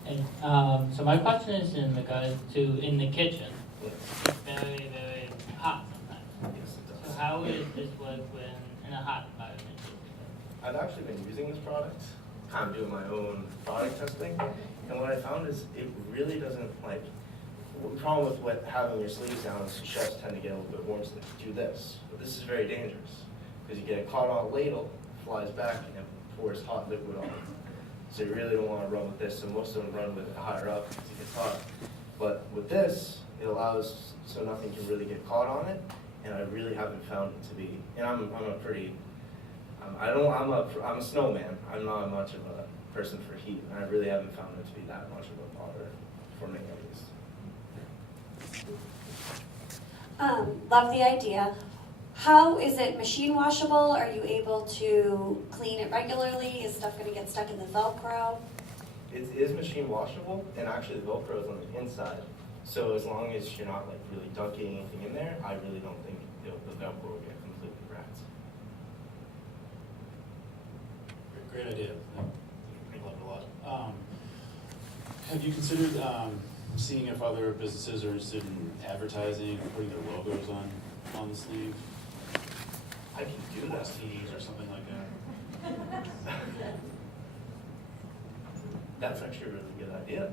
And so my question is in regards to in the kitchen. Yes. It's very, very hot sometimes. Yes, it does. So how does this work when in a hot environment? I've actually been using this product, kind of doing my own product testing, and what I found is it really doesn't like. The problem with having your sleeves down is chefs tend to get a little bit warm, so they do this. But this is very dangerous because you get it caught on a ladle, flies back, and pours hot liquid on it. So you really don't want to run with this. So most of them run with it higher up because it gets hot. But with this, it allows so nothing can really get caught on it, and I really haven't found it to be. And I'm a pretty. I'm a snowman. I'm not much of a person for heat, and I really haven't found it to be that much of a bother for me at least. Love the idea. How is it machine washable? Are you able to clean it regularly? Is stuff going to get stuck in the Velcro? It is machine washable, and actually the Velcro is on the inside. So as long as you're not like really dunking anything in there, I really don't think the Velcro will get completely wrapped. Great idea. I love it a lot. Have you considered seeing if other businesses are interested in advertising or putting their logos on the sleeve? I can do that. Tees or something like that. That's actually a really good idea.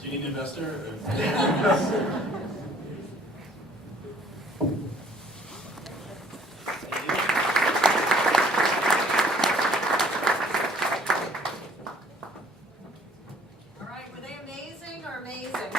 Do you need an investor? All right, were they amazing or amazing?